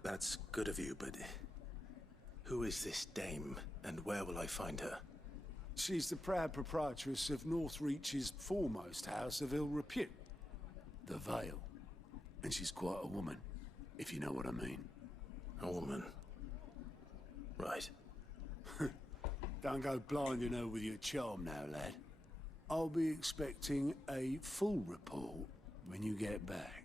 That's good of you, but who is this dame, and where will I find her? She's the proud proprietress of Northreach's foremost house of ill repute, the Vale. And she's quite a woman, if you know what I mean. A woman? Right. Don't go blinding her with your charm now, lad. I'll be expecting a full report when you get back.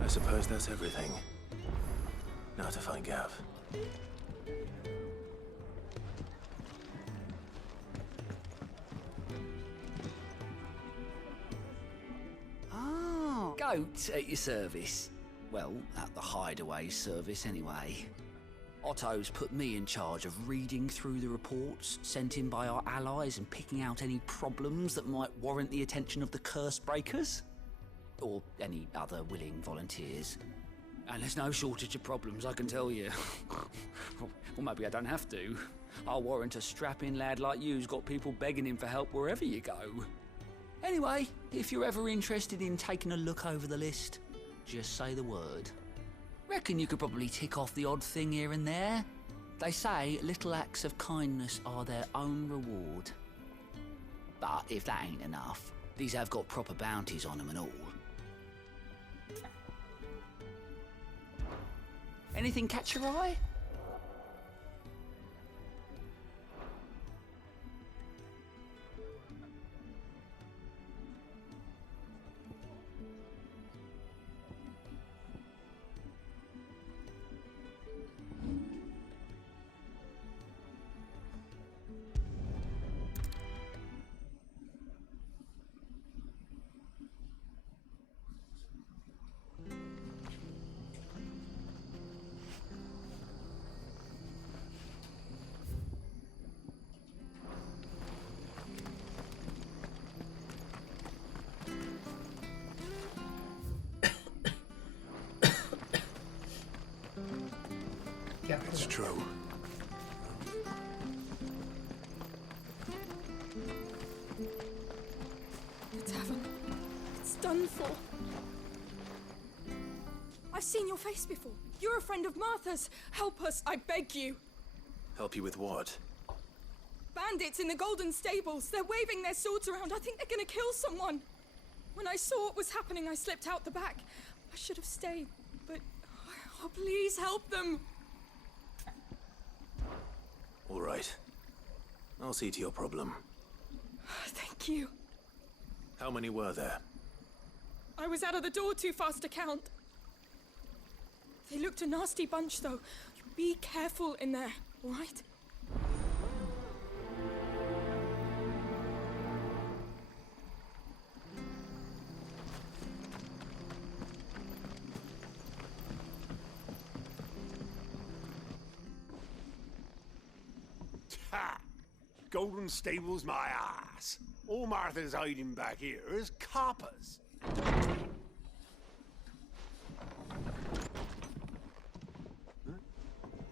I suppose that's everything. Now to find Gav. Ah, goat at your service. Well, at the hideaway service anyway. Otto's put me in charge of reading through the reports sent in by our allies and picking out any problems that might warrant the attention of the curse breakers. Or any other willing volunteers. And there's no shortage of problems, I can tell you. Well, maybe I don't have to. I'll warrant a strapping lad like you's got people begging him for help wherever you go. Anyway, if you're ever interested in taking a look over the list, just say the word. Reckon you could probably tick off the odd thing here and there. They say little acts of kindness are their own reward. But if that ain't enough, these have got proper bounties on them and all. Anything catch your eye? It's true. The tavern. It's done for. I've seen your face before. You're a friend of Martha's. Help us, I beg you. Help you with what? Bandits in the Golden Stables. They're waving their swords around. I think they're gonna kill someone. When I saw what was happening, I slipped out the back. I should have stayed, but... Oh, please help them. All right. I'll see to your problem. Thank you. How many were there? I was out of the door too fast to count. They looked a nasty bunch, though. Be careful in there, all right? Ha! Golden Stables, my ass. All Martha's hiding back here is coppers.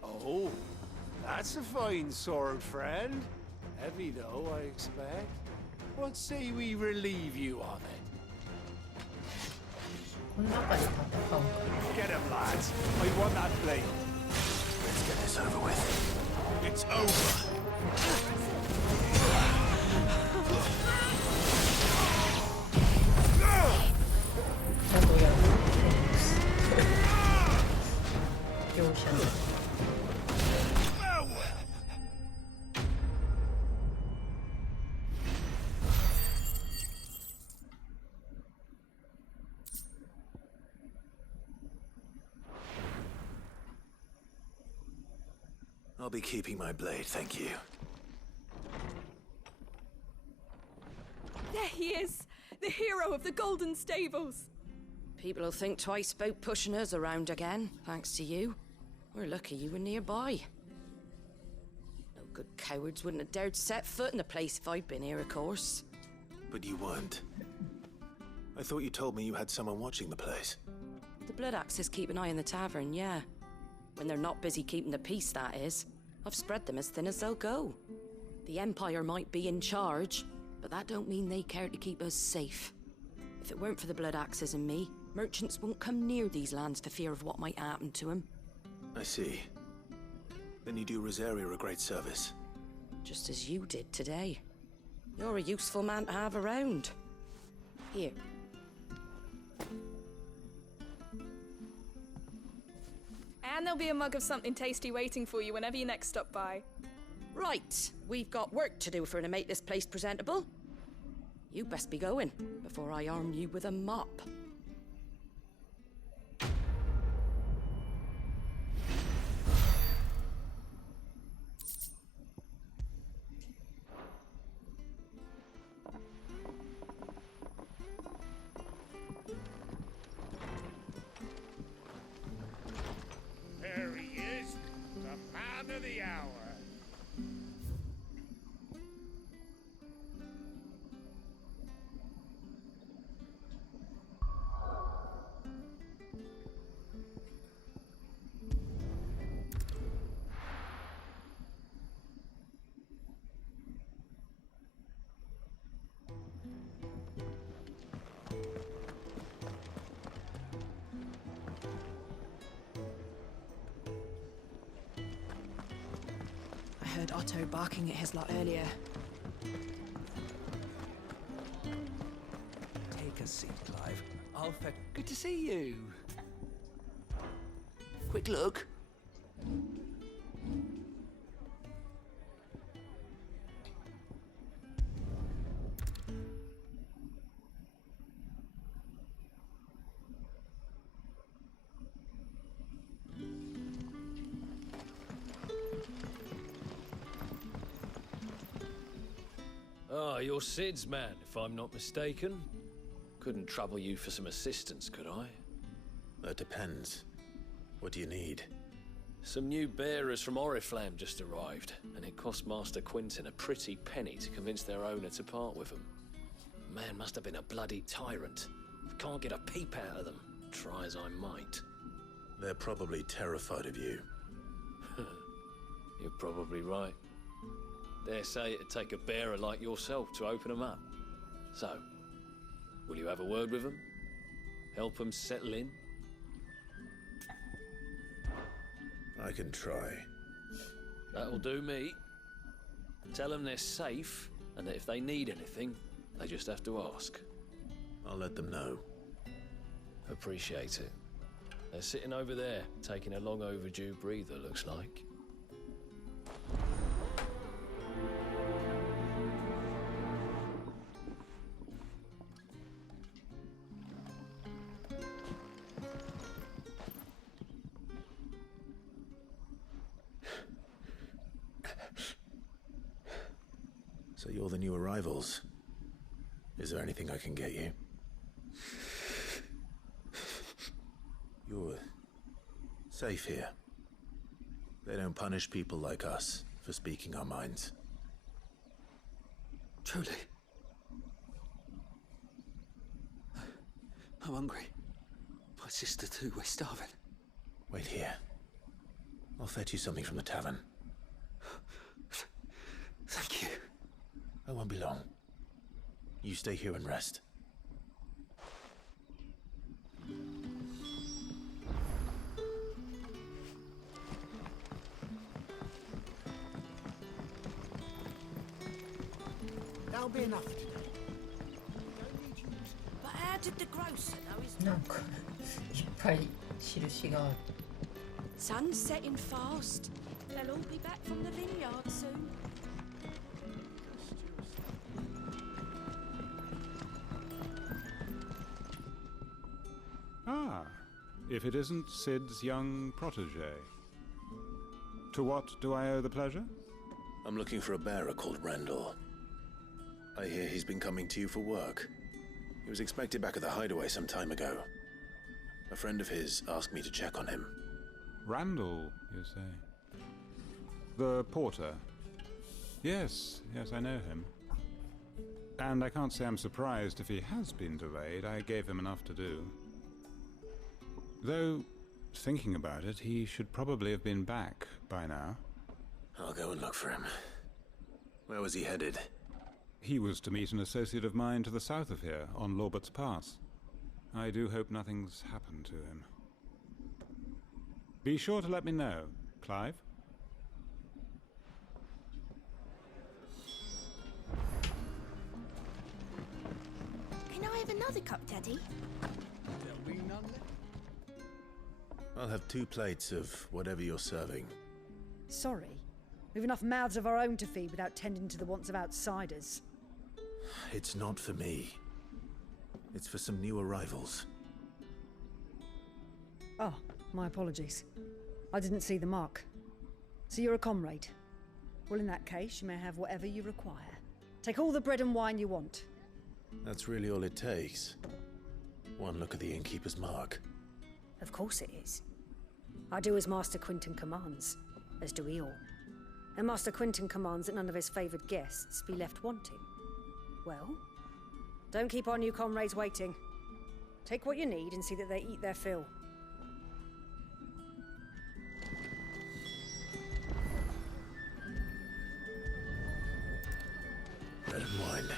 Oh, that's a fine sword, friend. Heavy, though, I expect. What say we relieve you of it? Get him, lads. I want that blade. Let's get this over with. It's over. I'll be keeping my blade, thank you. There he is! The hero of the Golden Stables! People will think twice about pushing us around again, thanks to you. We're lucky you were nearby. No good cowards wouldn't have dared set foot in the place if I'd been here, of course. But you weren't. I thought you told me you had someone watching the place. The Blood Axes keep an eye on the tavern, yeah. When they're not busy keeping the peace, that is. I've spread them as thin as they'll go. The Empire might be in charge, but that don't mean they care to keep us safe. If it weren't for the Blood Axes and me, merchants won't come near these lands for fear of what might happen to them. I see. Then you do Rosaria a great service. Just as you did today. You're a useful man to have around. Here. And there'll be a mug of something tasty waiting for you whenever you next stop by. Right, we've got work to do for to make this place presentable. You best be going before I arm you with a mop. There he is, the man of the hour. I heard Otto barking at his lot earlier. Take a seat, Clive. Alfred, good to see you. Quick look. Ah, you're Sid's man, if I'm not mistaken. Couldn't trouble you for some assistance, could I? That depends. What do you need? Some new bearers from Oriflamme just arrived, and it cost Master Quinton a pretty penny to convince their owner to part with them. Man must have been a bloody tyrant. Can't get a peep out of them, try as I might. They're probably terrified of you. You're probably right. Dare say it'd take a bearer like yourself to open them up. So, will you have a word with them? Help them settle in? I can try. That'll do me. Tell them they're safe, and that if they need anything, they just have to ask. I'll let them know. Appreciate it. They're sitting over there, taking a long overdue breather, looks like. So you're the new arrivals. Is there anything I can get you? You're safe here. They don't punish people like us for speaking our minds. Truly. I'm hungry. My sister too, we're starving. Wait here. I'll fetch you something from the tavern. Thank you. I won't be long. You stay here and rest. That'll be enough for today. But how did the grocer know his なんかいっぱい印がある。 Sun's setting fast. They'll all be back from the vineyard soon. Ah, if it isn't Sid's young protege. To what do I owe the pleasure? I'm looking for a bearer called Randall. I hear he's been coming to you for work. He was expected back at the hideaway some time ago. A friend of his asked me to check on him. Randall, you say? The porter? Yes, I know him. And I can't say I'm surprised if he has been delayed. I gave him enough to do. Though, thinking about it, he should probably have been back by now. I'll go and look for him. Where was he headed? He was to meet an associate of mine to the south of here, on Lorbert's Pass. I do hope nothing's happened to him. Be sure to let me know, Clive. Can I have another cup, Daddy? There'll be none left. I'll have 2 plates of whatever you're serving. Sorry. We've enough mouths of our own to feed without tending to the wants of outsiders. It's not for me. It's for some new arrivals. Oh, my apologies. I didn't see the mark. So you're a comrade. Well, in that case, you may have whatever you require. Take all the bread and wine you want. That's really all it takes. One look at the innkeeper's mark. Of course it is. I do as Master Quinton commands, as do we all. And Master Quinton commands that none of his favoured guests be left wanting. Well, don't keep our new comrades waiting. Take what you need and see that they eat their fill. Bread and wine.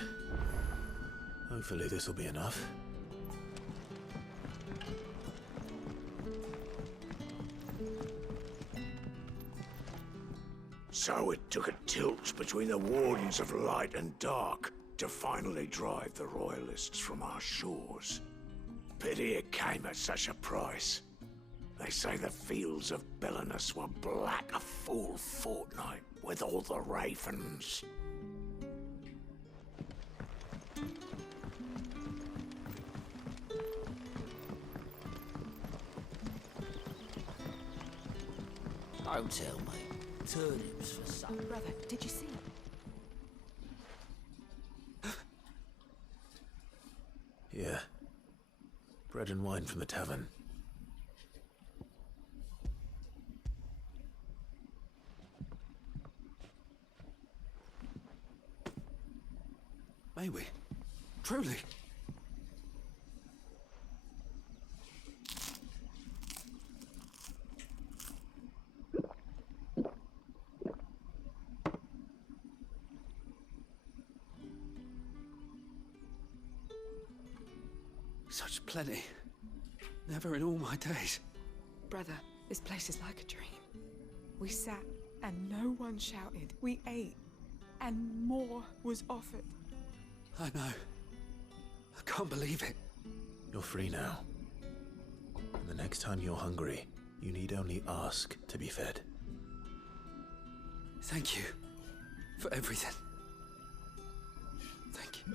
Hopefully this will be enough. So it took a tilt between the Wardens of Light and Dark to finally drive the Royalists from our shores. Pity it came at such a price. They say the fields of Belenus were black a full fortnight with all the ravens. Don't tell me. Turnips for supper. Brother, did you see? Yeah. Bread and wine from the tavern. May we? Truly? Such plenty. Never in all my days. Brother, this place is like a dream. We sat and no one shouted. We ate and more was offered. I know. I can't believe it. You're free now. And the next time you're hungry, you need only ask to be fed. Thank you for everything. Thank you.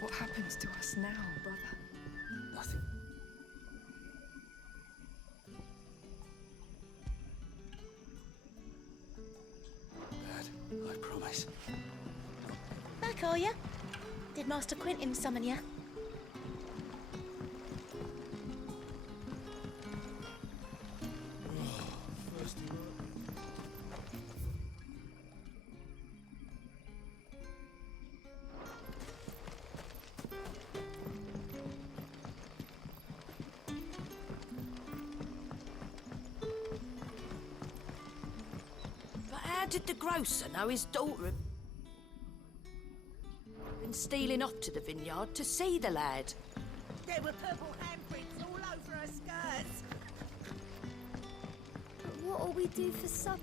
What happens to us now, brother? Nothing. Bad, I promise. Back, are ya? Did Master Quinton summon ya? But how did the grocer know his daughter had men stealing off to the vineyard to see the lad. There were purple handprints all over her skirts. But what'll we do for supper?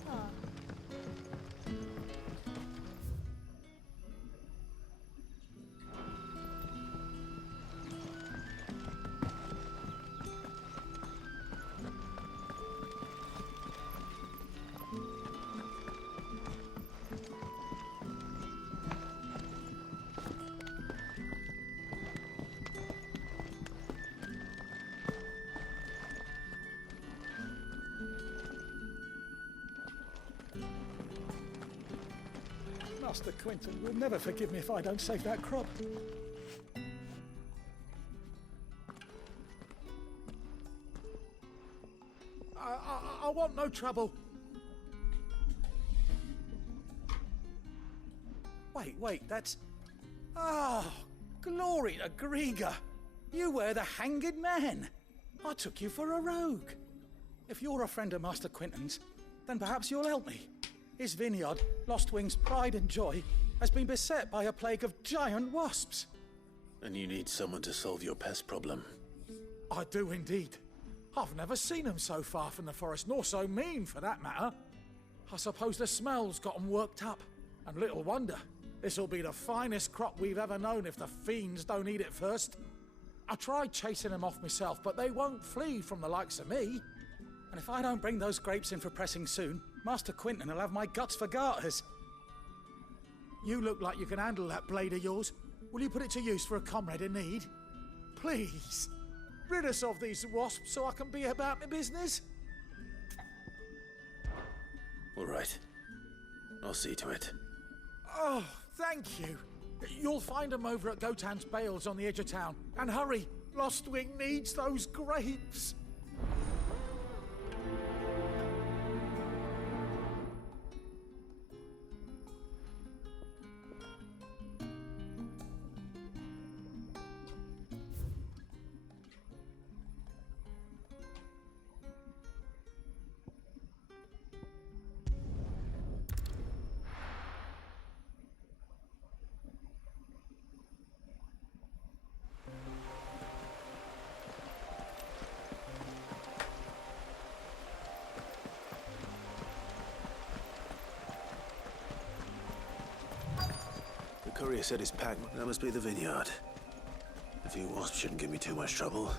Master Quinton will never forgive me if I don't save that crop. I want no trouble. Wait, that's... Oh, glory to Grieger. You were the hanged man. I took you for a rogue. If you're a friend of Master Quinton's, then perhaps you'll help me. His vineyard, Lostwing's pride and joy, has been beset by a plague of giant wasps. And you need someone to solve your pest problem. I do indeed. I've never seen them so far from the forest, nor so mean, for that matter. I suppose the smell's got them worked up. And little wonder. This'll be the finest crop we've ever known if the fiends don't eat it first. I tried chasing them off myself, but they won't flee from the likes of me. And if I don't bring those grapes in for pressing soon, Master Quinton will have my guts for garters. You look like you can handle that blade of yours. Will you put it to use for a comrade in need? Please, rid us of these wasps so I can be about my business. All right. I'll see to it. Oh, thank you. You'll find them over at Gotan's Bales on the edge of town. And hurry, Lostwing needs those grapes. The courier said his pack. That must be the vineyard. A few wasps shouldn't give me too much trouble.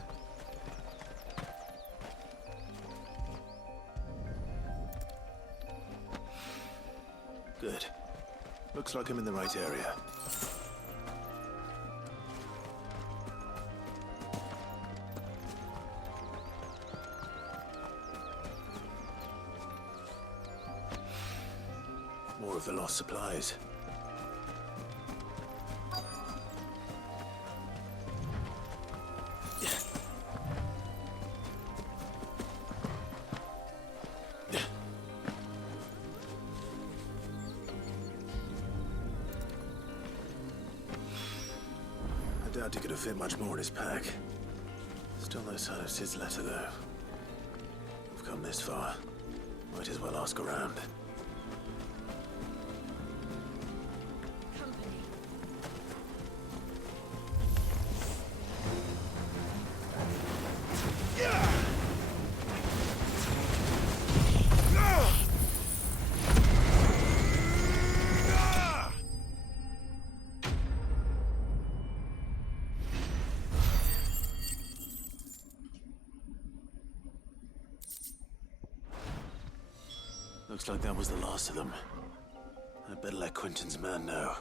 Good. Looks like I'm in the right area. More of the lost supplies. I doubt he could have fit much more in his pack. Still no sign of Sid's letter, though. We've come this far. Might as well ask around. Looks like that was the last of them. I'd better let Quinton's man know.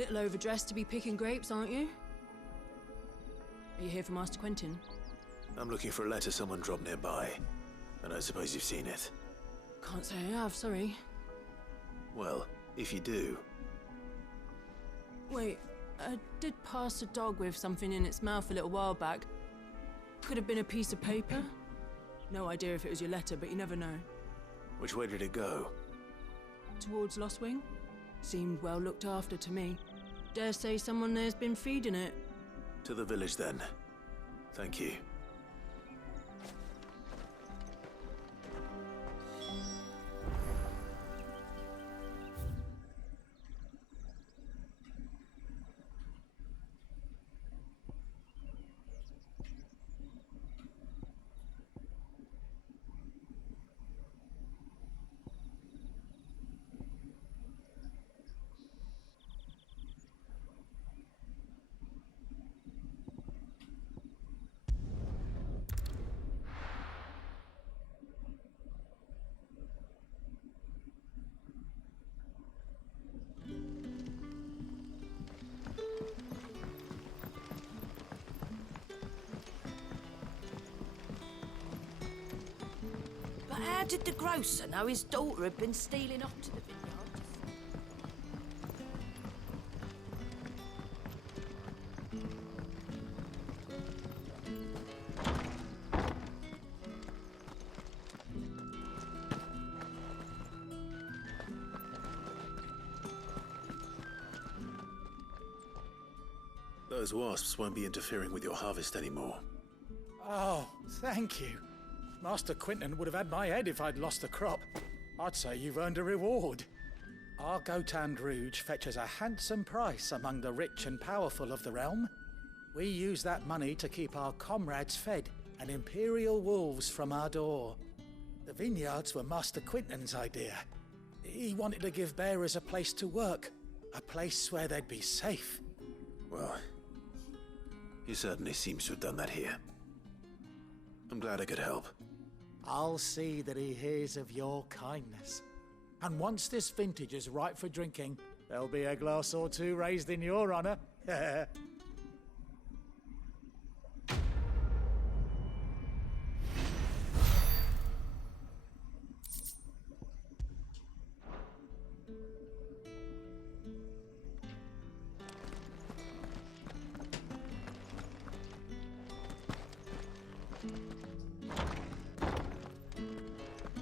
little overdressed to be picking grapes, aren't you? Are you here for Master Quentin? I'm looking for a letter someone dropped nearby, and I suppose you've seen it. Can't say I have, sorry. Well, if you do... Wait, I did pass a dog with something in its mouth a little while back. Could have been a piece of paper. No idea if it was your letter, but you never know. Which way did it go? Towards Lostwing? Seemed well looked after to me. Dare say someone there's been feeding it. To the village, then. Thank you. But how did the grocer know his daughter had been stealing off to the vineyard? Those wasps won't be interfering with your harvest anymore. Oh, thank you. Master Quentin would have had my head if I'd lost the crop. I'd say you've earned a reward. Our Gotand Rouge fetches a handsome price among the rich and powerful of the realm. We use that money to keep our comrades fed and imperial wolves from our door. The vineyards were Master Quentin's idea. He wanted to give bearers a place to work, a place where they'd be safe. Well, he certainly seems to have done that here. I'm glad I could help. I'll see that he hears of your kindness. And once this vintage is ripe for drinking, there'll be a glass or two raised in your honor.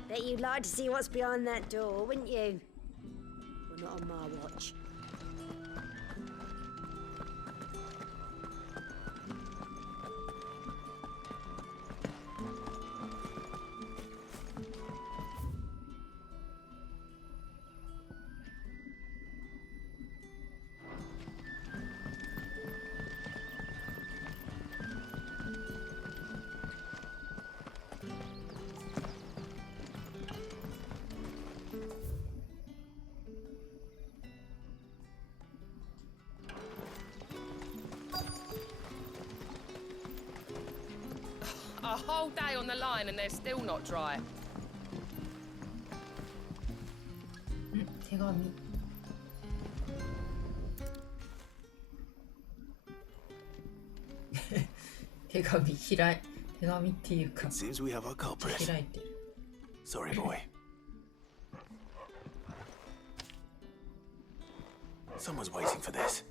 Bet you'd like to see what's behind that door, wouldn't you? Well, not on my watch. A whole day on the line and they're still not dry. 대감이. 대감이 히라이. 대감이っていうか. It seems we have our culprit. 開いてる. Sorry, boy. Someone's waiting for this.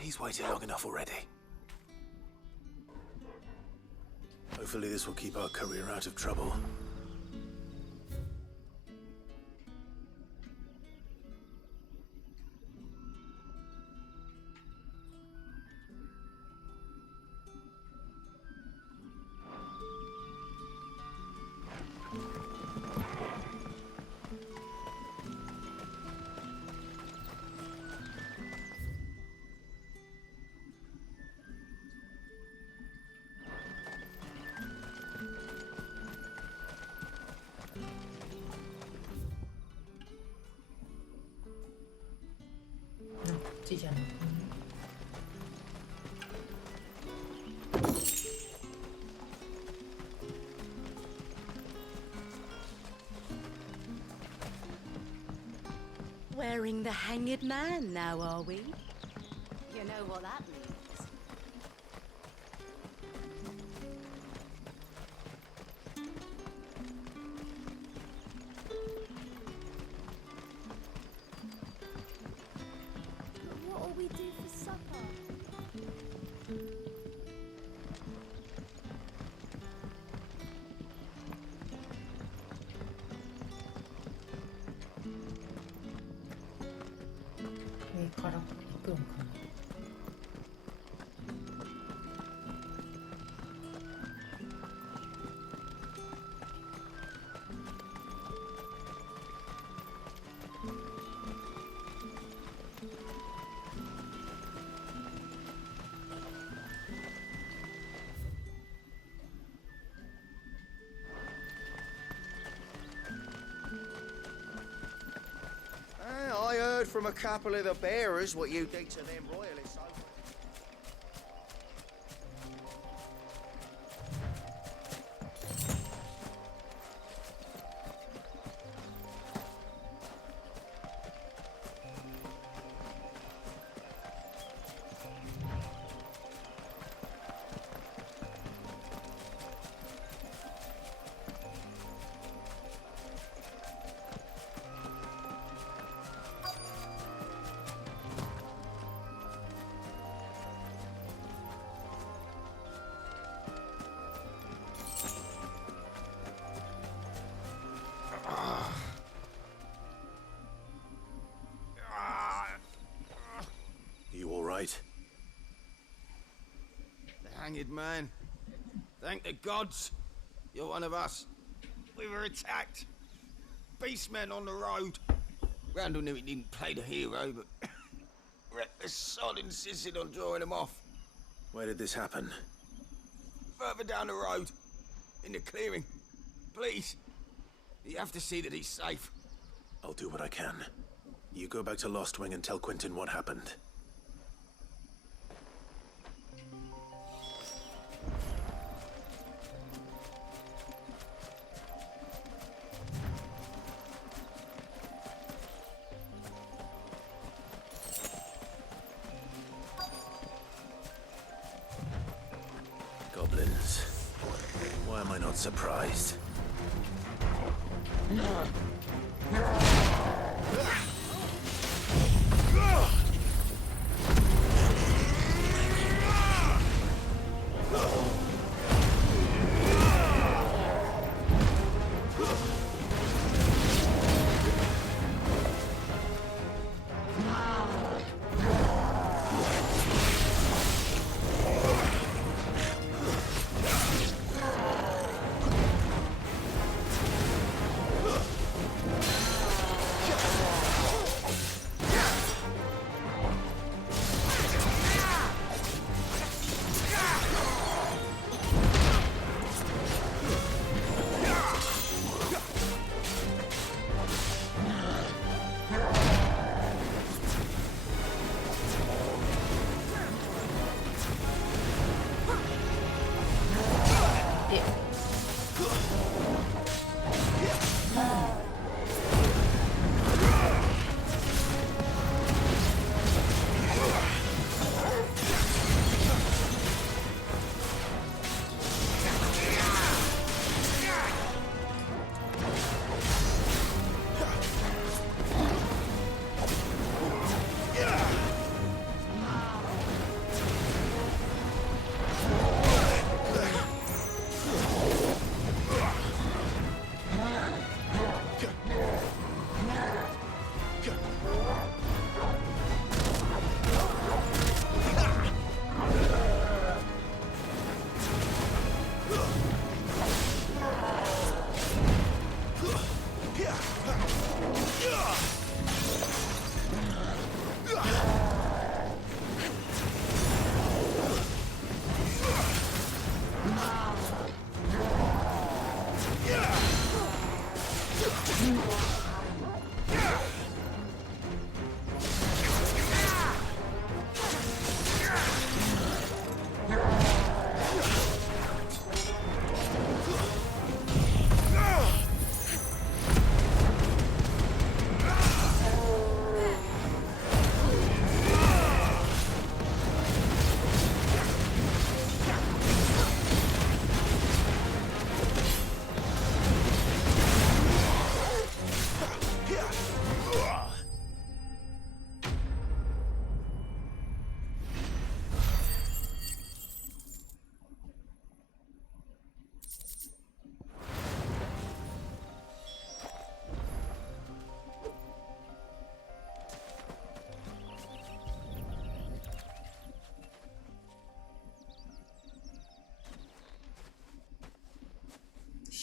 He's waited long enough already. Hopefully this will keep our courier out of trouble. 찌지 않아. wearing the Hanged Man now, are we? You know what that means. What will we do for supper? 가라고 이끌어 가. I heard from a couple of the bearers what you did to them royalists. You all right? The Hanged Man. Thank the gods. You're one of us. We were attacked. Beastmen on the road. Randall knew he didn't play the hero, but reckless sod insisted on drawing him off. Where did this happen? Further down the road. In the clearing. Please. You have to see that he's safe. I'll do what I can. You go back to Lost Wing and tell Quentin what happened. Goblins. Why am I not surprised?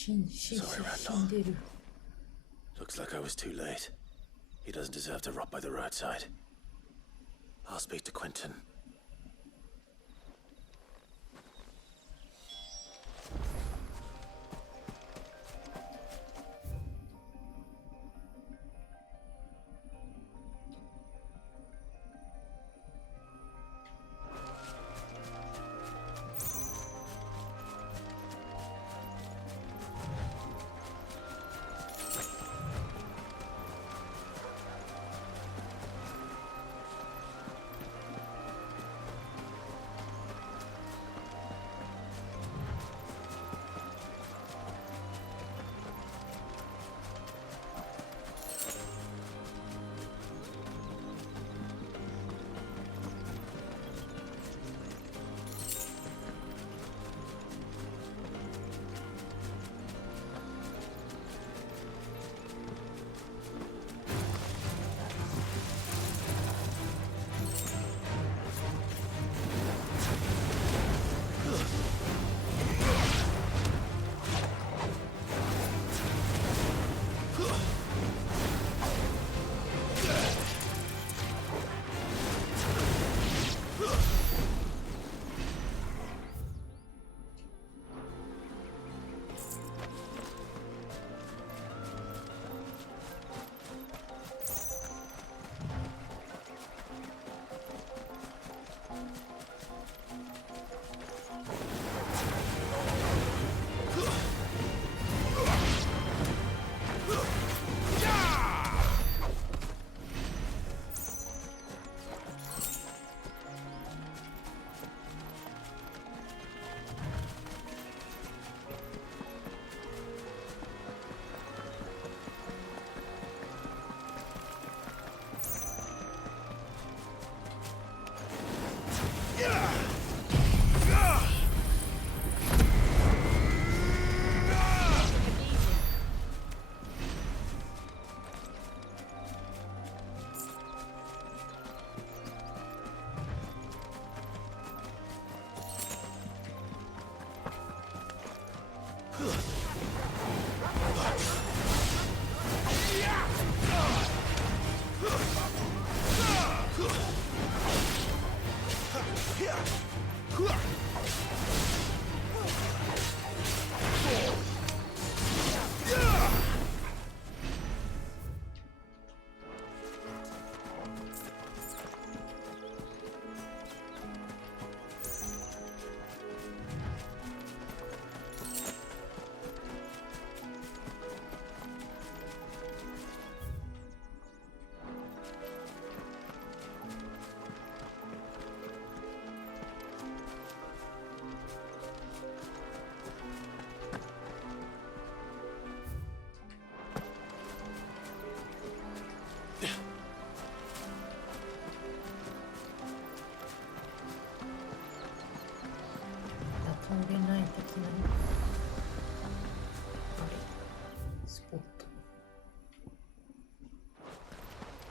Sorry, Randall. Looks like I was too late. He doesn't deserve to rot by the roadside. I'll speak to Quentin.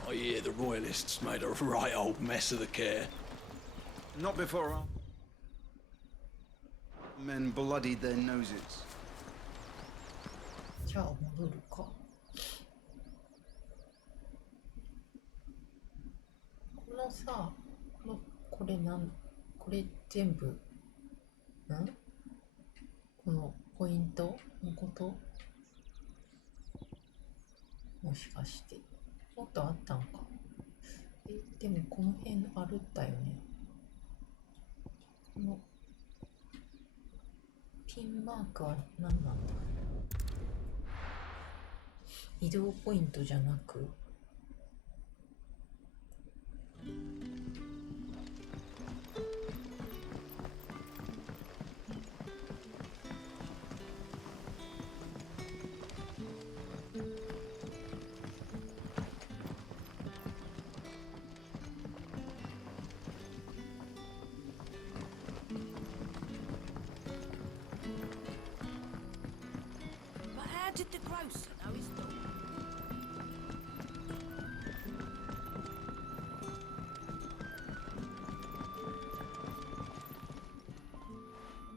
I hear the Royalists made a right old mess of the care. Not before our men bloodied their noses. じゃあ戻るか。このさ、これ全部、このポイントのこと？もしかして。もっとあったんか。でもこの辺歩ったよね。このピンマークは何なんだ？移動ポイントじゃなく？Did the grocer know his dog?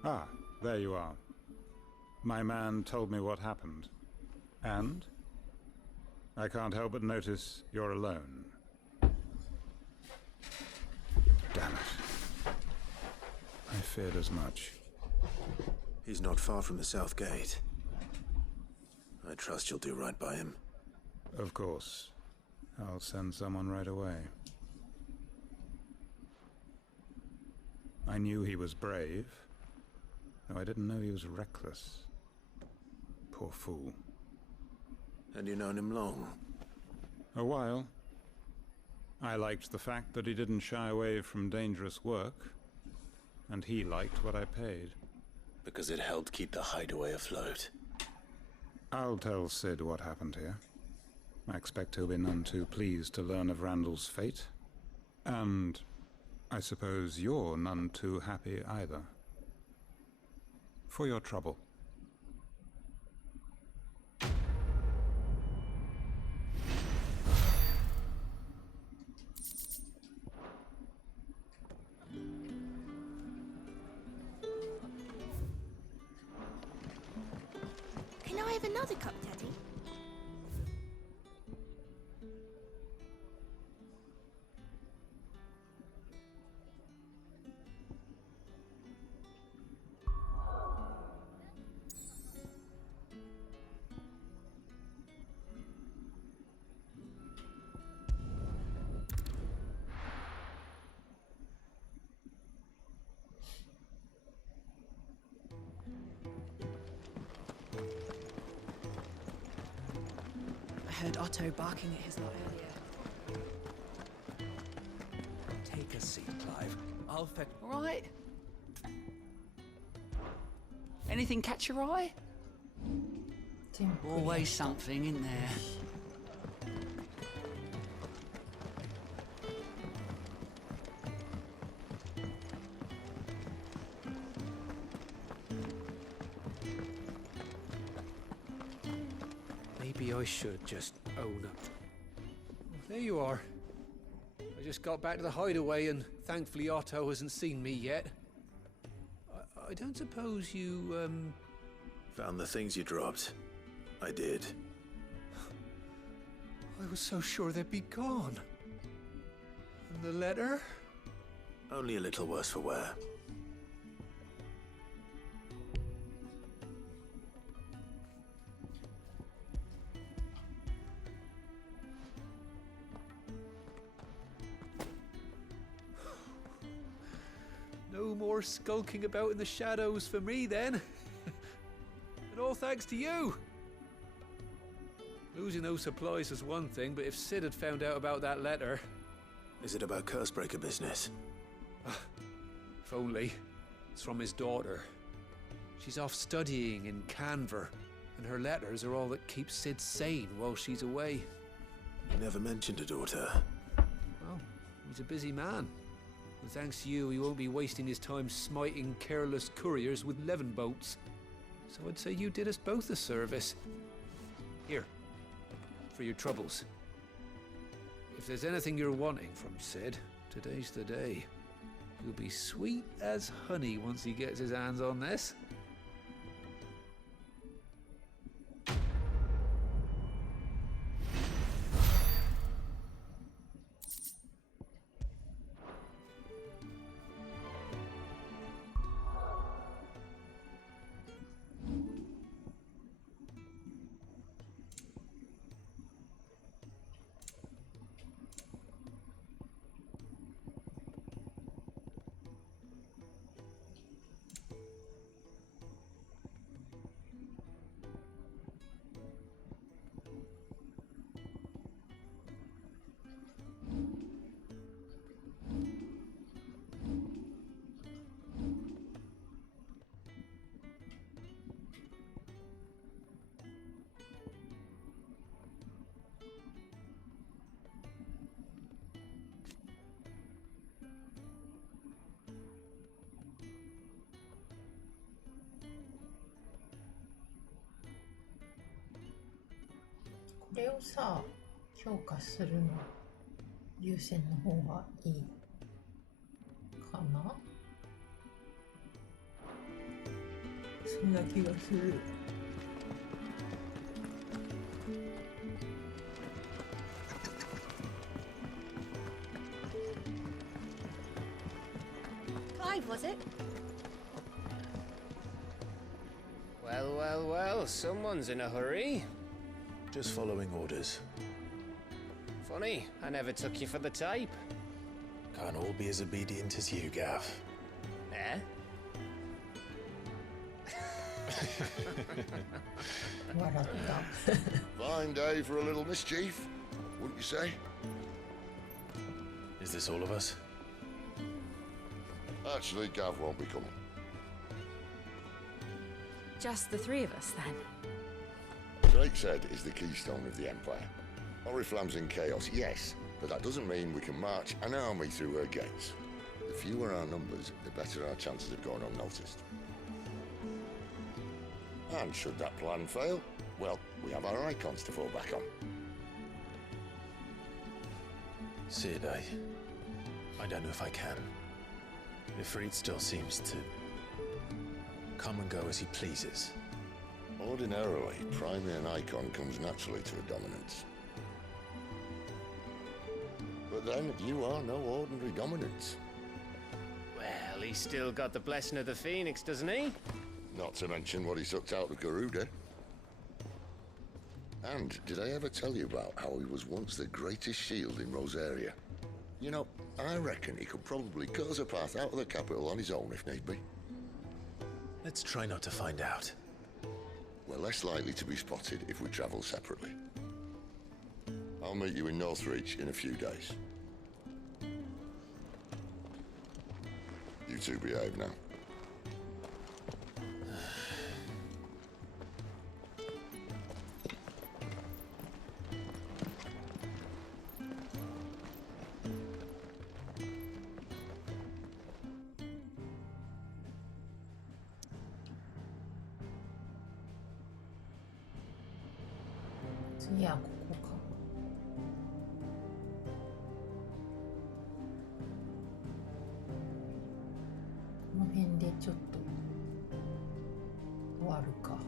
Ah, there you are. My man told me what happened. And? I can't help but notice you're alone. Damn it. I feared as much. He's not far from the South Gate. I trust you'll do right by him. Of course. I'll send someone right away. I knew he was brave, though I didn't know he was reckless. Poor fool. And you known him long? A while. I liked the fact that he didn't shy away from dangerous work, and he liked what I paid. Because it helped keep the hideaway afloat. I'll tell Sid what happened here. I expect he'll be none too pleased to learn of Randall's fate. And I suppose you're none too happy either. For your trouble. Can I have another cup, Daddy? I heard Otto barking at his lot earlier. Take a seat, Clive. I'll fetch. All right. Anything catch your eye? Always something, isn't there? Maybe I should just own up. There you are. I just got back to the hideaway and thankfully Otto hasn't seen me yet. I don't suppose you, Found the things you dropped. I did. I was so sure they'd be gone. And the letter? Only a little worse for wear. No more skulking about in the shadows for me then. And all thanks to you. Losing those supplies was one thing, but if Sid had found out about that letter... Is it about Cursebreaker business? If only. It's from his daughter. She's off studying in Canver, and her letters are all that keeps Sid sane while she's away. You never mentioned a daughter. Well, he's a busy man. And thanks to you, he won't be wasting his time smiting careless couriers with levin boats. So I'd say you did us both a service. Here, for your troubles. If there's anything you're wanting from Sid, today's the day. He'll be sweet as honey once he gets his hands on this.これをさ、評価するの流線の方がいいかな。そそんな気がする。Clive, was it? Well, well, well, someone's in a hurry. Just following orders. Funny, I never took you for the type. Can't all be as obedient as you, Gav. Eh? Fine day for a little mischief, wouldn't you say? Is this all of us? Actually, Gav won't be coming. Just the three of us, then? Drake's Head is the keystone of the Empire. Oriflamme's in chaos, yes, but that doesn't mean we can march an army through her gates. The fewer our numbers, the better our chances of going unnoticed. And should that plan fail, well, we have our icons to fall back on. Sid, I don't know if I can. Ifrit still seems to come and go as he pleases. Ordinarily, priming an icon comes naturally to a dominance. But then, you are no ordinary dominance. Well, he's still got the blessing of the Phoenix, doesn't he? Not to mention what he sucked out of Garuda. And did I ever tell you about how he was once the greatest shield in Rosaria? You know, I reckon he could probably cut us a path out of the capital on his own if need be. Let's try not to find out. We're less likely to be spotted if we travel separately. I'll meet you in Northreach in a few days. You two behave now.次はここか。この辺でちょっと終わるか。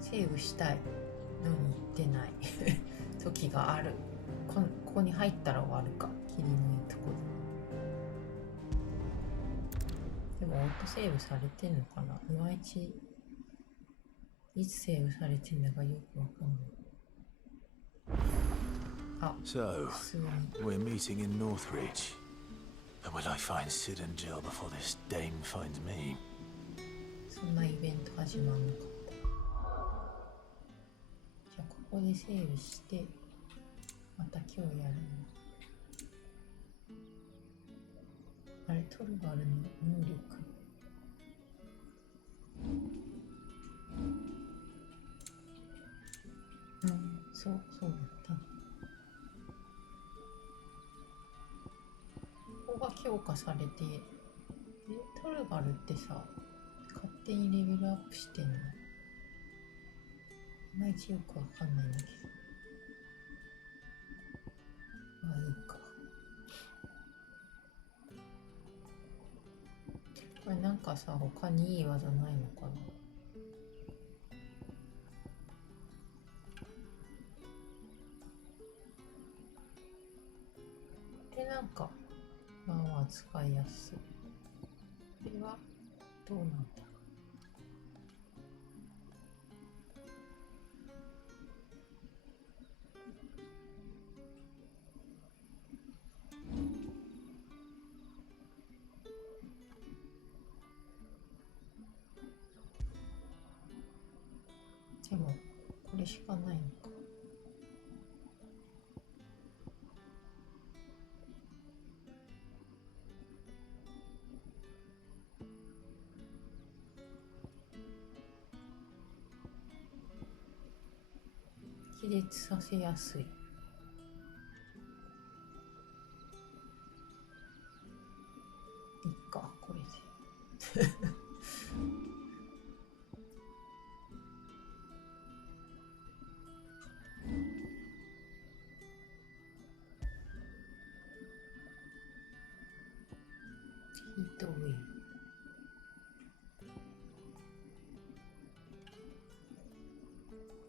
セーブしたいのに行ってない時がある。ここに入ったら終わるか。切りのいいとこで。でもオートセーブされてんのかな。いまいちいつセーブされてんだかよくわかんない。So, we're meeting in Northreach. But will I find Sid and Jill before this dame finds me? そんなイベント始まんのか。じゃあここでセーブしてまた今日やるの。あれトルバルの能力。そうだった。ここが強化されて、トルバルってさ、勝手にレベルアップしてんの？いまいちよくわかんないんだけど。まあいいか。これなんかさ、他にいい技ないのかな？なんかまあまあ使いやすい。これはどうなんだろう。でもこれしかないのか。気絶させやすい。いっか、これで。ヒートウェイブ。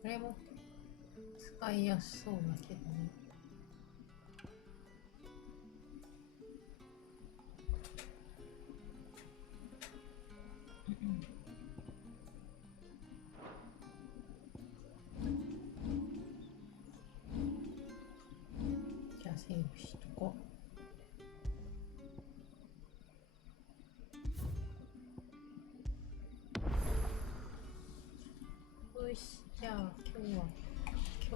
これも使いやすそうだけどね。じゃあセーブしとこう。よし、じゃあ今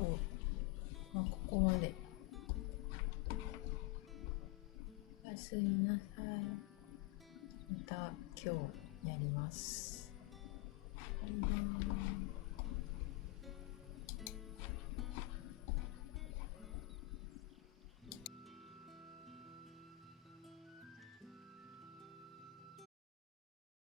日、まあ、ここまで。おやすみなさい。また今日やります。